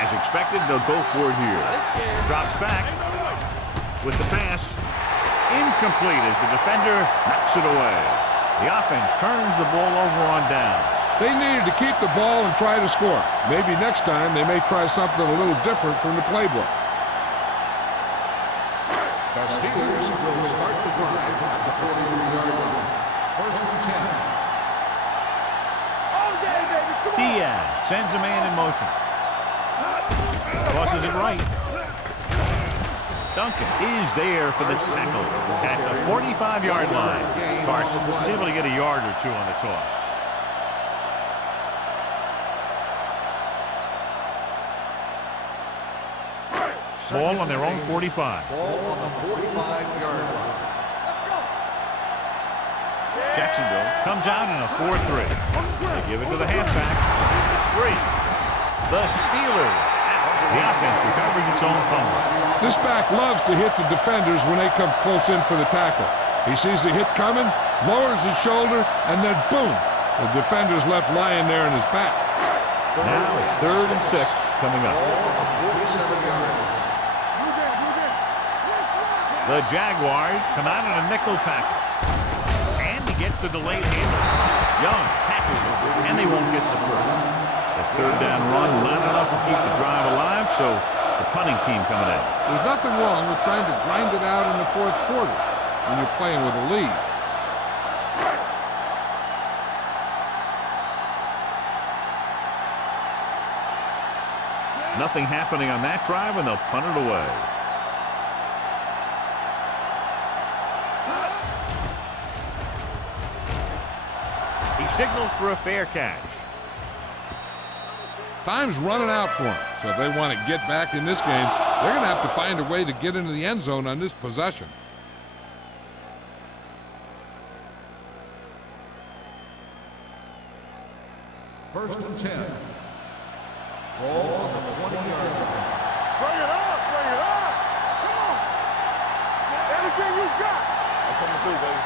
As expected, they'll go for it here. Drops back with the pass. Incomplete as the defender knocks it away. The offense turns the ball over on downs. They needed to keep the ball and try to score. Maybe next time they may try something a little different from the playbook. The Steelers will start the drive at the 43-yard line. 1st and 10. All day, baby. Come on. Diaz sends a man in motion. Tosses it right. Duncan is there for the tackle at the 45-yard line. Carson was able to get a yard or two on the toss. Ball on their own 45. Ball on the 45-yard line. Jacksonville comes out in a 4-3. They give it to the halfback. It's free. The Steelers. The offense recovers its own fumble. This back loves to hit the defenders when they come close in for the tackle. He sees the hit coming, lowers his shoulder, and then boom, the defender's left lying there in his back. Now it's 3rd and 6 coming up. Ball on the 47-yard line. The Jaguars come out in a nickel package. And he gets the delayed handle. Young tackles it, and they won't get the first. That 3rd down run not enough to keep the drive alive, so the punting team coming in. There's nothing wrong with trying to grind it out in the 4th quarter when you're playing with a lead. Nothing happening on that drive, and they'll punt it away. He signals for a fair catch. Time's running out for them, so if they want to get back in this game, they're going to have to find a way to get into the end zone on this possession. First and 10. Ball on the 20-yard line. Bring it up, bring it up. Come on. Everything you got. That's coming through, baby.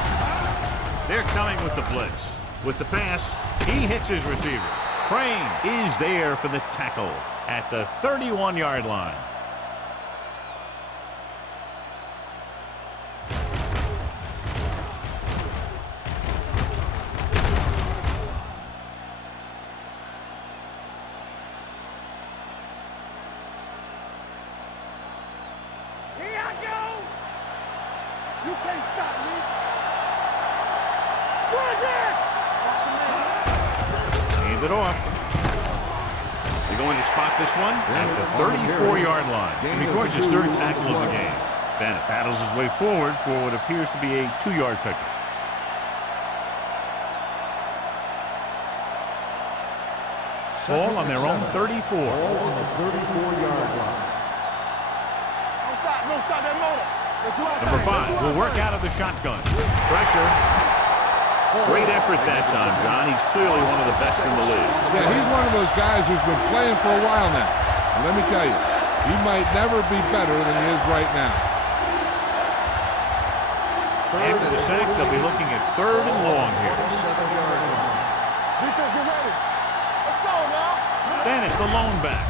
They're coming with the blitz. With the pass, he hits his receiver. Crane is there for the tackle at the 31-yard line. Here I go. You can't stop me. Go again. Hand it off. They're going to spot this one at the 34-yard line. And of course, his third tackle of the game. Bennett battles his way forward for what appears to be a 2-yard pickup. Ball on their own 34. Ball on the 34-yard line. Don't stop that motor. Let's do our Number thing. 5 will work out of the shotgun. Pressure. Great effort that time, John. He's clearly one of the best in the league. Yeah, he's one of those guys who's been playing for a while now. And let me tell you, he might never be better than he is right now. After the sack, they'll be looking at 3rd and long here. 7-yard line. Defense, get ready. Let's go now. Bennett, the lone back.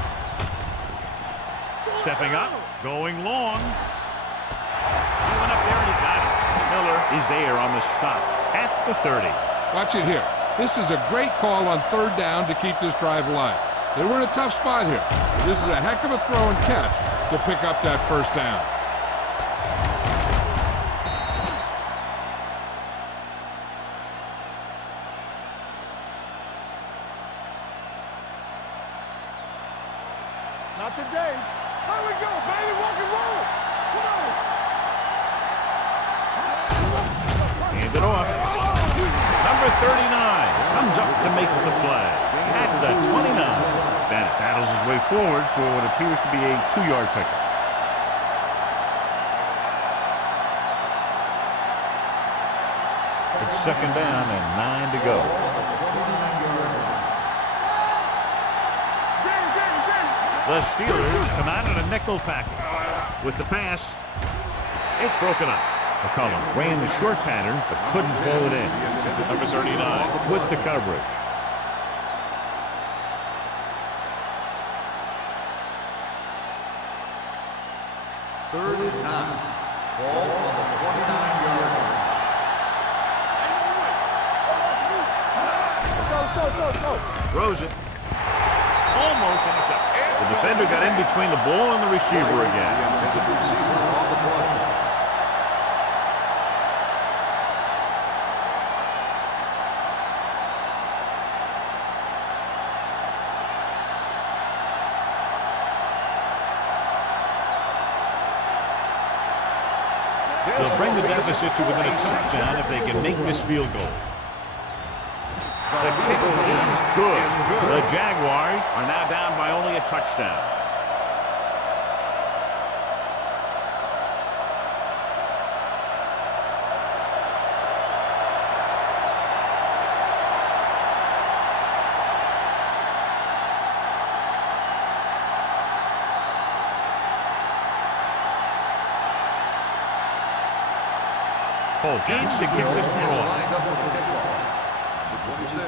Stepping up, going long. He went up there and he got it. Miller is there on the stop at the 30. Watch it here. This is a great call on 3rd down to keep this drive alive. They were in a tough spot here. This is a heck of a throw and catch to pick up that 1st down. Not today. Here we go, baby. Rock and roll. Come on. Hand it off. Number 39 comes up to make the play at the 29. Bennett battles his way forward for what appears to be a 2-yard pickup. It's 2nd down and 9 to go. The Steelers come out in a nickel package. With the pass, it's broken up. McCullum ran the short pattern, but couldn't pull it in. Number 39 with the coverage. Third and 9. Ball on the 29-yard line. Go. Throws it. Almost intercepted. The defender got in between the ball and the receiver again. Intended receiver on the play. They'll bring the deficit to within a touchdown if they can make this field goal. The kick is good. The Jaguars are now down by only a touchdown. Polk needs to kick this one off. Lined up with the kickoff. Number 26.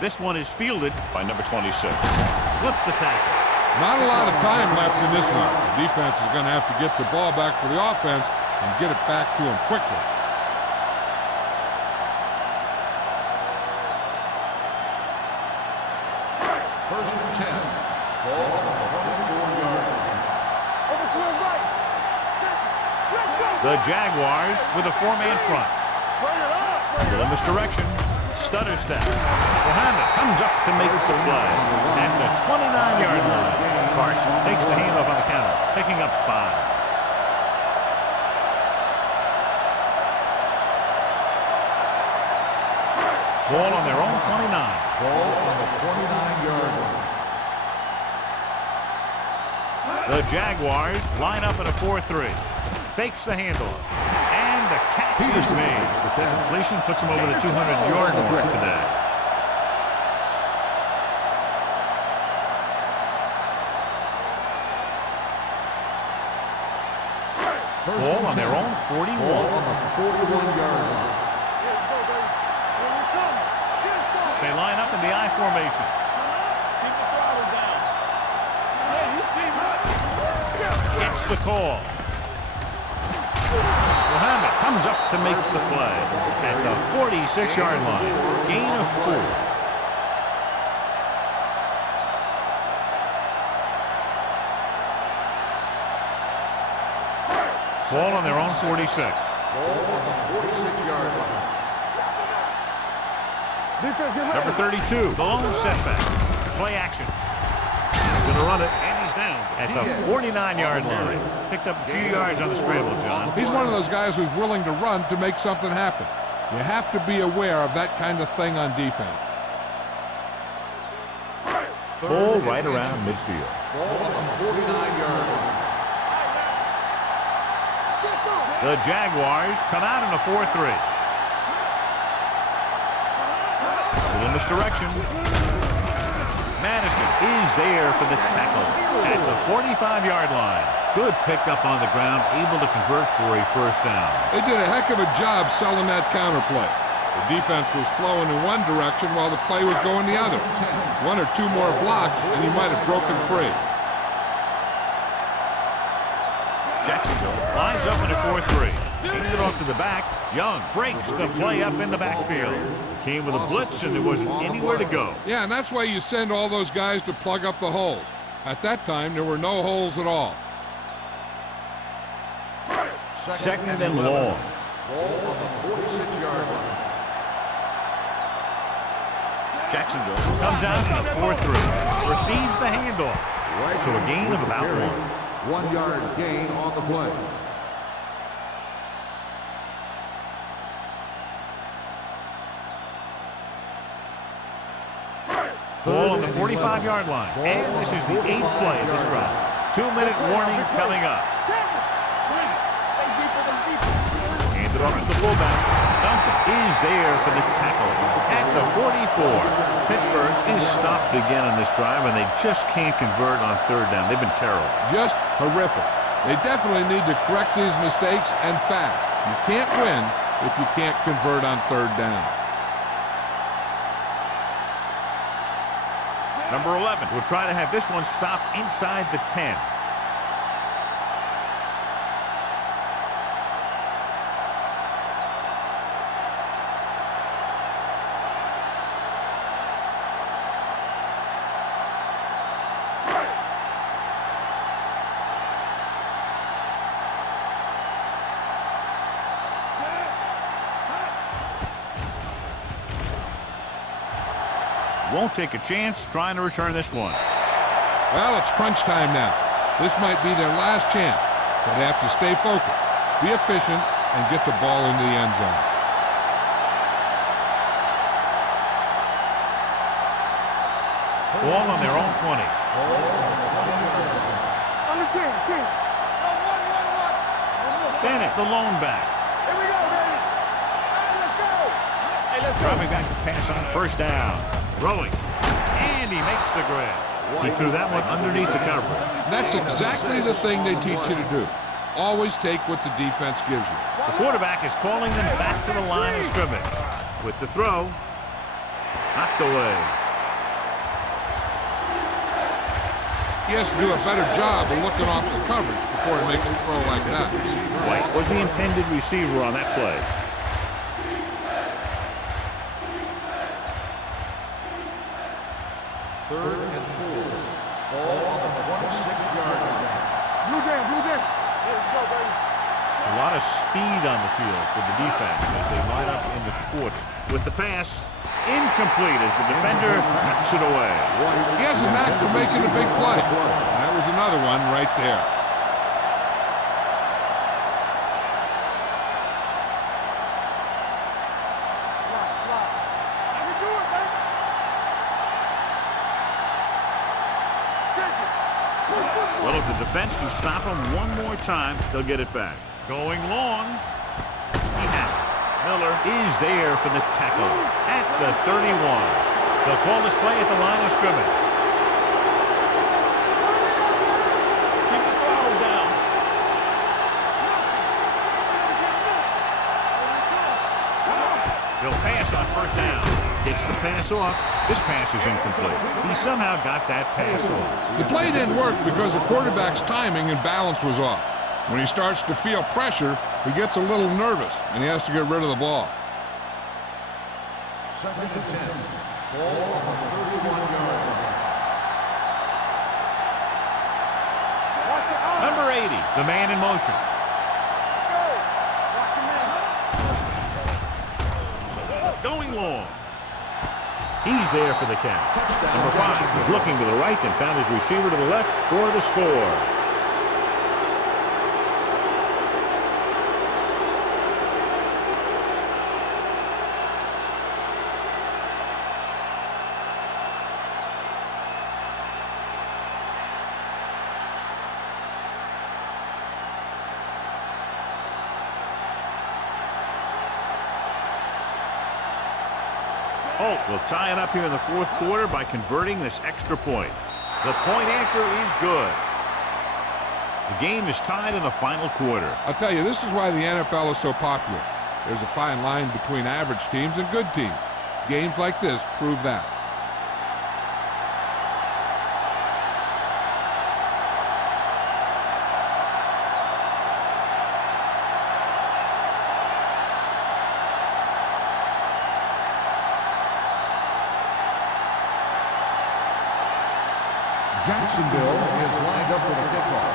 This one is fielded by number 26. Slips the tackle. Not a lot of time left in this one. The defense is going to have to get the ball back for the offense and get it back to him quickly. First and 10. Ball on the 24-yard line. Over to the right. Let's go. The Jaguars with a 4-man front. Bring it up. Still in this direction. Stutter step. Muhammad comes up to make the play at the 29-yard line. Carson takes the handoff on the counter, picking up 5. Ball on their own 29. Ball on the 29-yard line. The Jaguars line up in a 4-3. Fakes the handoff. And the catch is made. The completion puts him over the 200-yard mark today. Ball on their own 41. On the 41-yard line. They line up in the I formation. Keep the throttle down. Hey, you see It's the call. Muhammad comes up to make the play at the 46-yard line. Gain of 4. Ball on their own 46. Ball on the 46-yard line. Number 32, the lone setback. Play action. He's going to run it, and he's down at the 49-yard line. Picked up a few yards on the scramble, John. He's one of those guys who's willing to run to make something happen. You have to be aware of that kind of thing on defense. Ball right around midfield. Ball on the 49-yard line. The Jaguars come out in a 4-3. Little misdirection. Madison is there for the tackle at the 45-yard line. Good pickup on the ground, able to convert for a first down. They did a heck of a job selling that counterplay. The defense was flowing in one direction while the play was going the other. 1 or 2 more blocks, and he might have broken free. Jacksonville lines up in a 4-3. Handed it off to the back. Young breaks the play up in the backfield. Came with a blitz, and there wasn't anywhere to go. Yeah, and that's why you send all those guys to plug up the holes. At that time, there were no holes at all. Second and long. Ball on the 46-yard line. Jacksonville comes out in a 4-3. Receives the handoff. So a gain of about 1. 1-yard gain on the play. Ball on the 45-yard line. And this is the 8th play of this drive. 2-minute warning coming up. Handed off to the fullback. Duncan is there for the tackle at the 44. Pittsburgh is stopped again on this drive, and they just can't convert on 3rd down. They've been terrible. Just horrific. They definitely need to correct these mistakes, and fast. You can't win if you can't convert on 3rd down. Number 11 will try to have this one stop inside the 10. Won't take a chance trying to return this one. Well, it's crunch time now. This might be their last chance, so they have to stay focused, be efficient, and get the ball into the end zone. Ball on their own 20. On the 10. Bennett, the lone back. Here we go, baby. All right, let's go. Hey, let's go. Dropping back to pass on 1st down. Throwing. And he makes the grab. He threw that one underneath the coverage. That's exactly the thing they teach you to do. Always take what the defense gives you. The quarterback is calling them back to the line of scrimmage. With the throw, knocked away. He has to do a better job of looking off the coverage before he makes a throw like that. White was the intended receiver on that play. Third and 4. Ball on the 26-yard line. Blue game. Here we go, baby. A lot of speed on the field for the defense as they line up in the quarter. With the pass, incomplete as the defender knocks it away. He has a knack for making a big play. That was another one right there. Well, if the defense can stop him one more time, they'll get it back. Going long. Miller is there for the tackle at the 31. They'll call this play at the line of scrimmage. Keep the throw down. He'll pass on first down. Gets the pass off. This pass is incomplete. He somehow got that pass off. The play didn't work because the quarterback's timing and balance was off. When he starts to feel pressure, he gets a little nervous, and he has to get rid of the ball. 2nd and 10. Ball on the 31-yard line. Number 80, the man in motion. Going long. He's there for the catch. Number 5 was looking to the right and found his receiver to the left for the score. Holt will tie it up here in the fourth quarter by converting this extra point. The point after is good. The game is tied in the final quarter. I'll tell you, this is why the NFL is so popular. There's a fine line between average teams and good teams. Games like this prove that. Jacksonville is lined up for the kickoff.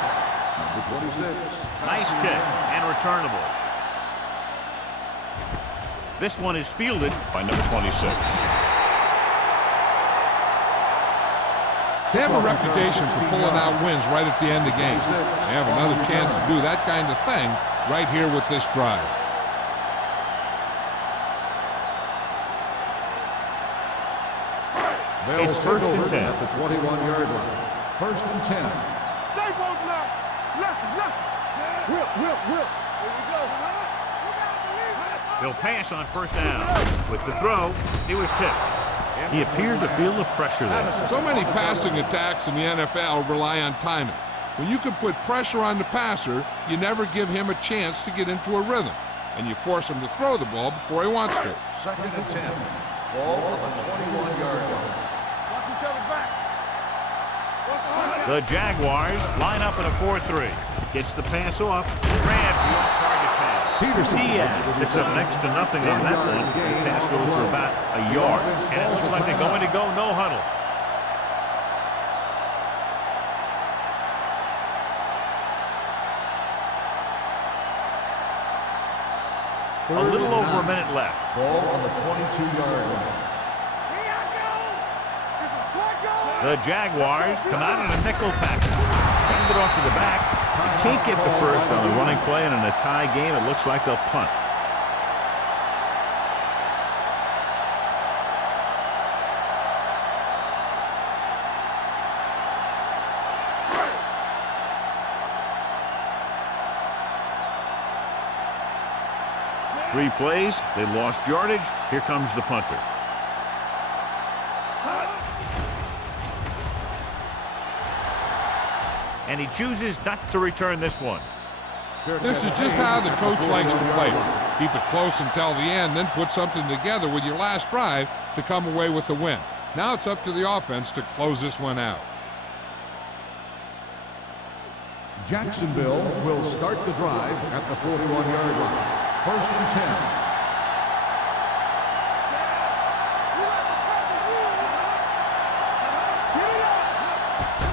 Number 26. Nice kick and returnable. This one is fielded by number 26. They have a reputation for pulling out wins right at the end of games. They have another chance to do that kind of thing right here with this drive. It's 1st and 10. At the 21-yard line. 1st and 10. Stay both left. Left. Whip. Here we go. He'll pass on first down. With the throw, he was tipped. He appeared to feel the pressure there. So many passing attacks in the NFL rely on timing. When you can put pressure on the passer, you never give him a chance to get into a rhythm, and you force him to throw the ball before he wants to. 2nd and 10. Ball on the 21-yard line. Watch each other back. The Jaguars line up in a 4-3. Gets the pass off. Grabs the off-target pass. Diaz picks up next to nothing on that one. The pass goes for about a yard. And it looks like they're going to go no huddle. A little over a minute left. Ball on the 22-yard line. The Jaguars come out in a nickel package. Hand it off to the back. They can't get the first on the running play, and in a tie game, it looks like they'll punt. Three plays, they lost yardage. Here comes the punter. And he chooses not to return this one. This is just how the coach likes to play. Keep it close until the end, then put something together with your last drive to come away with the win. Now it's up to the offense to close this one out. Jacksonville will start the drive at the 41-yard line. 1st and 10.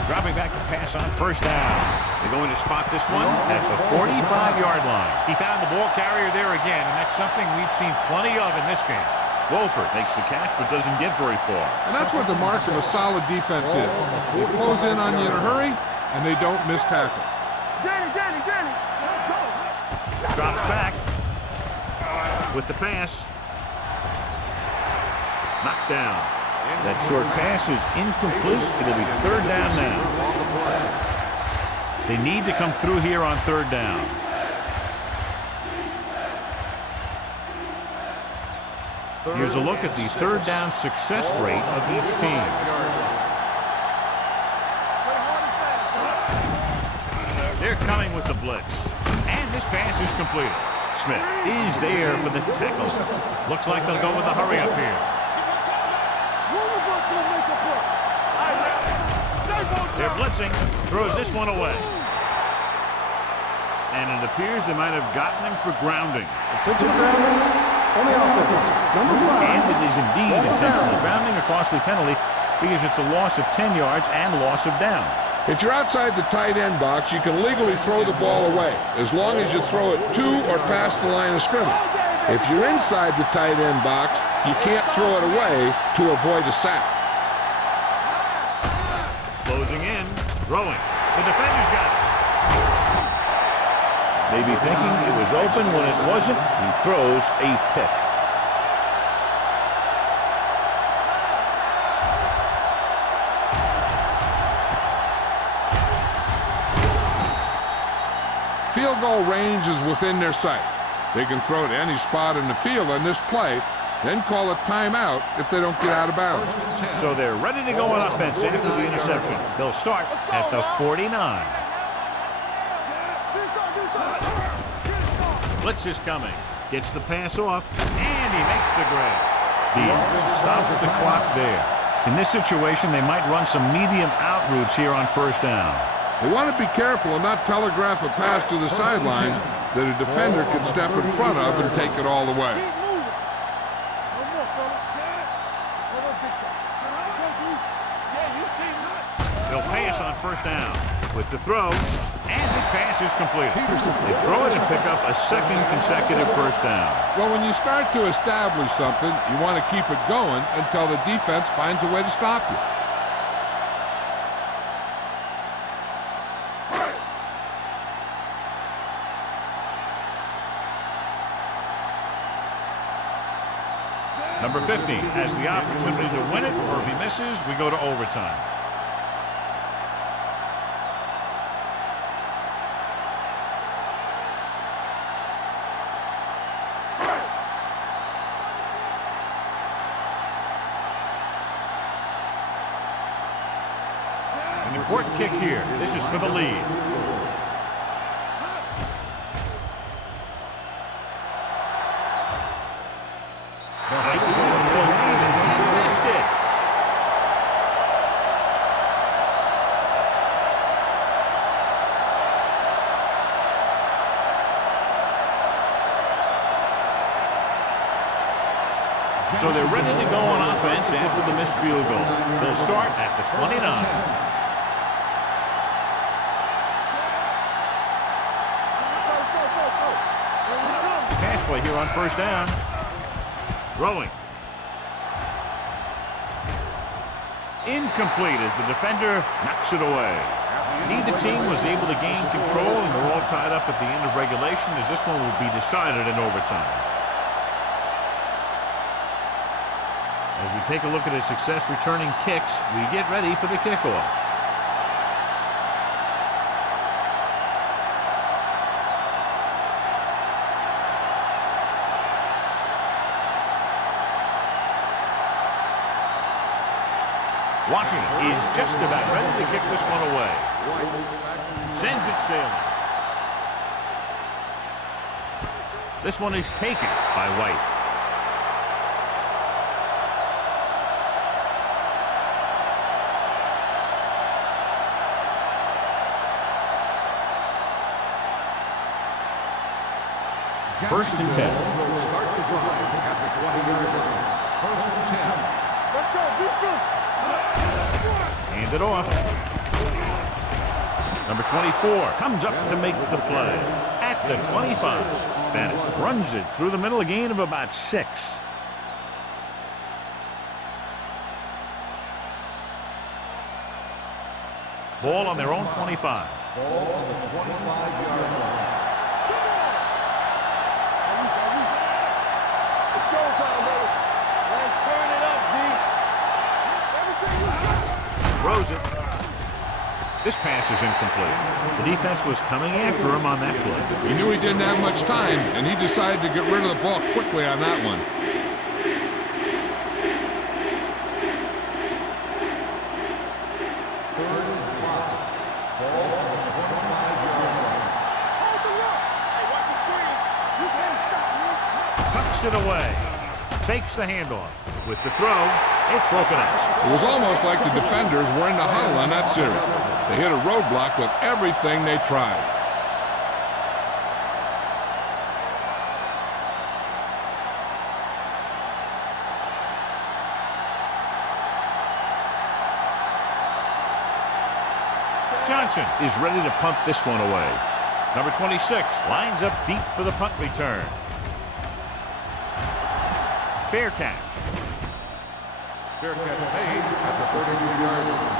Dropping back to pass on first down. They're going to spot this one at the 45-yard line. He found the ball carrier there again, and that's something we've seen plenty of in this game. Wolford makes the catch but doesn't get very far. And that's what the mark of a solid defense is. They close in on you in a hurry, and they don't miss tackle. Danny. Drops back with the pass. Knocked down. That short pass is incomplete. It'll be 3rd down now. They need to come through here on 3rd down. Here's a look at the third down success rate of each team. They're coming with the blitz. And this pass is completed. Smith is there for the tackle. Looks like they'll go with a hurry up here. They're blitzing. Throws this one away. And it appears they might have gotten him for grounding. Intentional grounding on the offense. Number 5. And it is indeed intentional grounding, a costly penalty because it's a loss of 10 yards and loss of down. If you're outside the tight end box, you can legally throw the ball away, as long as you throw it to or past the line of scrimmage. If you're inside the tight end box, you can't throw it away to avoid a sack. Closing in, throwing. The defender's got it. Maybe thinking it was open when it wasn't, he throws a pick. Field goal range is within their sight. They can throw to any spot in the field on this play, then call a timeout if they don't get out of bounds. So they're ready to go on offense after the interception. They'll start at the 49. Blitz is coming. Gets the pass off, and he makes the grab. He stops the clock there. In this situation, they might run some medium out routes here on first down. They want to be careful and not telegraph a pass to the sidelines that a defender can step in front of and take it all the way. They'll pass on first down with the throw, and this pass is completed. They throw it and pick up a second consecutive first down. Well, when you start to establish something, you want to keep it going until the defense finds a way to stop you. Number 50 has the opportunity to win it, or if he misses, we go to overtime. An important kick here. This is for the lead. So they're ready to go on offense after the missed field goal. They'll start at the 29. Pass play here on first down. Throwing. Incomplete as the defender knocks it away. Neither team was able to gain control, and we're all tied up at the end of regulation as this one will be decided in overtime. As we take a look at his success returning kicks, we get ready for the kickoff. Washington is just about ready to kick this one away. Sends it sailing. This one is taken by White. First and 10. Will start the drive at the 20-yard line. First and 10. Let's go, defense. Hand it off. Number 24 comes up to make the play at the 25. Bennett runs it through the middle, a gain of about 6. Ball on their own 25. Ball on the 25-yard line. Throws it. This pass is incomplete. The defense was coming after him on that play. He knew he didn't have much time, and he decided to get rid of the ball quickly on that one. Takes it away. Fakes the handoff. With the throw, it's broken up. It was almost like the defenders were in the huddle on that series. They hit a roadblock with everything they tried. Johnson is ready to punt this one away. Number 26 lines up deep for the punt return. Fair catch. Fair catch made at the 33-yard line.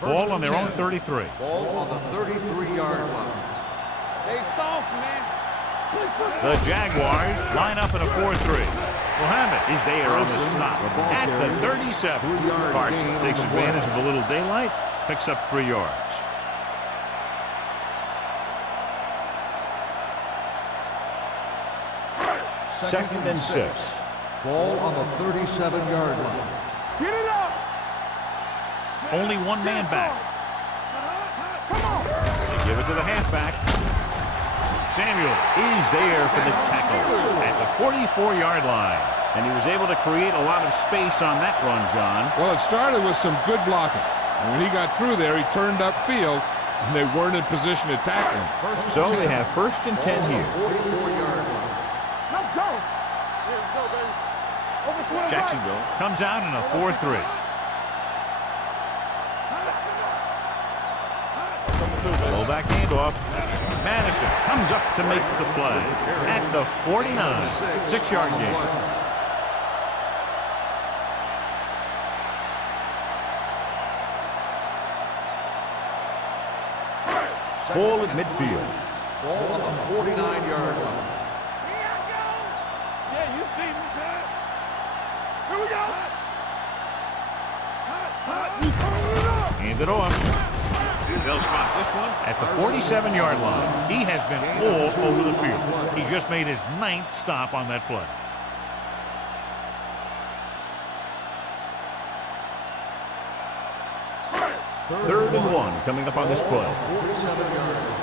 Ball on their own 33. Ball on the 33-yard line. They soft, man. The Jaguars line up in a 4-3. Muhammad is there on the stop at the 37. Carson takes advantage of a little daylight, picks up 3 yards. Second and 6. Ball on the 37-yard line. Get it up. Only one man back. Come on. They give it to the halfback. Samuel is there for the tackle at the 44-yard line. And he was able to create a lot of space on that run, John. Well, it started with some good blocking. And when he got through there, he turned upfield, and they weren't in position to tackle him. So they have first and 10 here. 44-yard line. Let's go. Here we go, baby. Over to the right. Jacksonville comes out in a 4-3. Fullback handoff. Madison comes up to make the play at the 49. 6-yard gain. Ball at midfield. Ball on the 49-yard line. Yeah, you see me, son. Here we go. Hand it off. They'll spot this one at the 47-yard line. He has been all over the field. He just made his 9th stop on that play. Third and 1 coming up on this play. 47-yard line.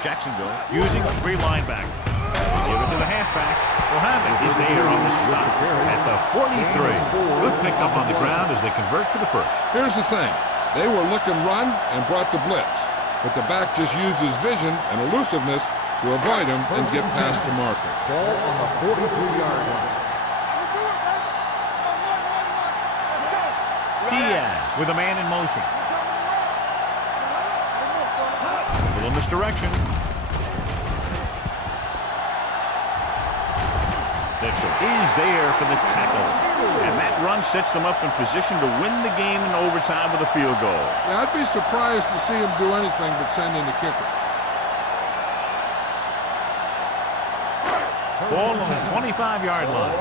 Jacksonville using 3 linebackers. They give it to the halfback. Muhammad is there on the stop at the 43. Good pickup on the ground as they convert for the first. Here's the thing. They were looking run and brought the blitz. But the back just used his vision and elusiveness to avoid him and get past the marker. Ball on the 43-yard line. Diaz with a man in motion. A little misdirection. Mitchell is there for the tackle. And that run sets them up in position to win the game in overtime with a field goal. Yeah, I'd be surprised to see him do anything but send in the kicker. Ball on the 25-yard line.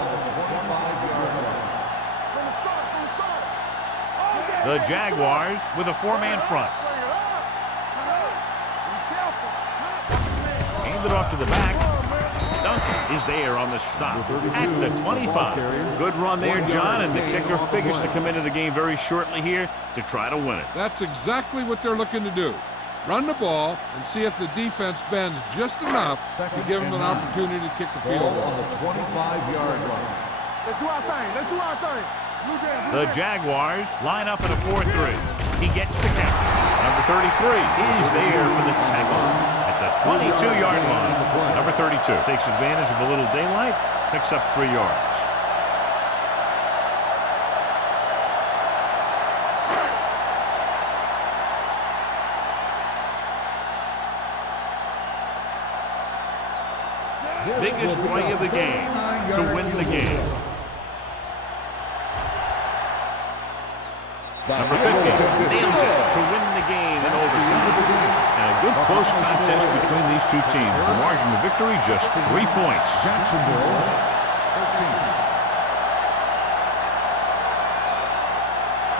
The Jaguars with a 4-man front. Hand it off to the back. Duncan is there on the stop at the 25. Good run there, John, and the kicker figures to come into the game very shortly here to try to win it. That's exactly what they're looking to do. Run the ball and see if the defense bends just enough to give them an opportunity to kick the field Ball on goal. the 25-yard line. Let's do our thing. Let's do our thing. The Jaguars line up in a 4-3. He gets the count. Number 33 is there for the tackle at the 22-yard line. Number 32 takes advantage of a little daylight, picks up 3 yards. Biggest play of the game to win the game. Number 50 nails it to win the game in overtime. And a good close contest between these two teams. The margin of victory just 3 points. Jacksonville,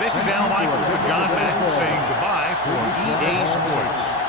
13. This is Al Michaels with John Madden saying goodbye for EA Sports.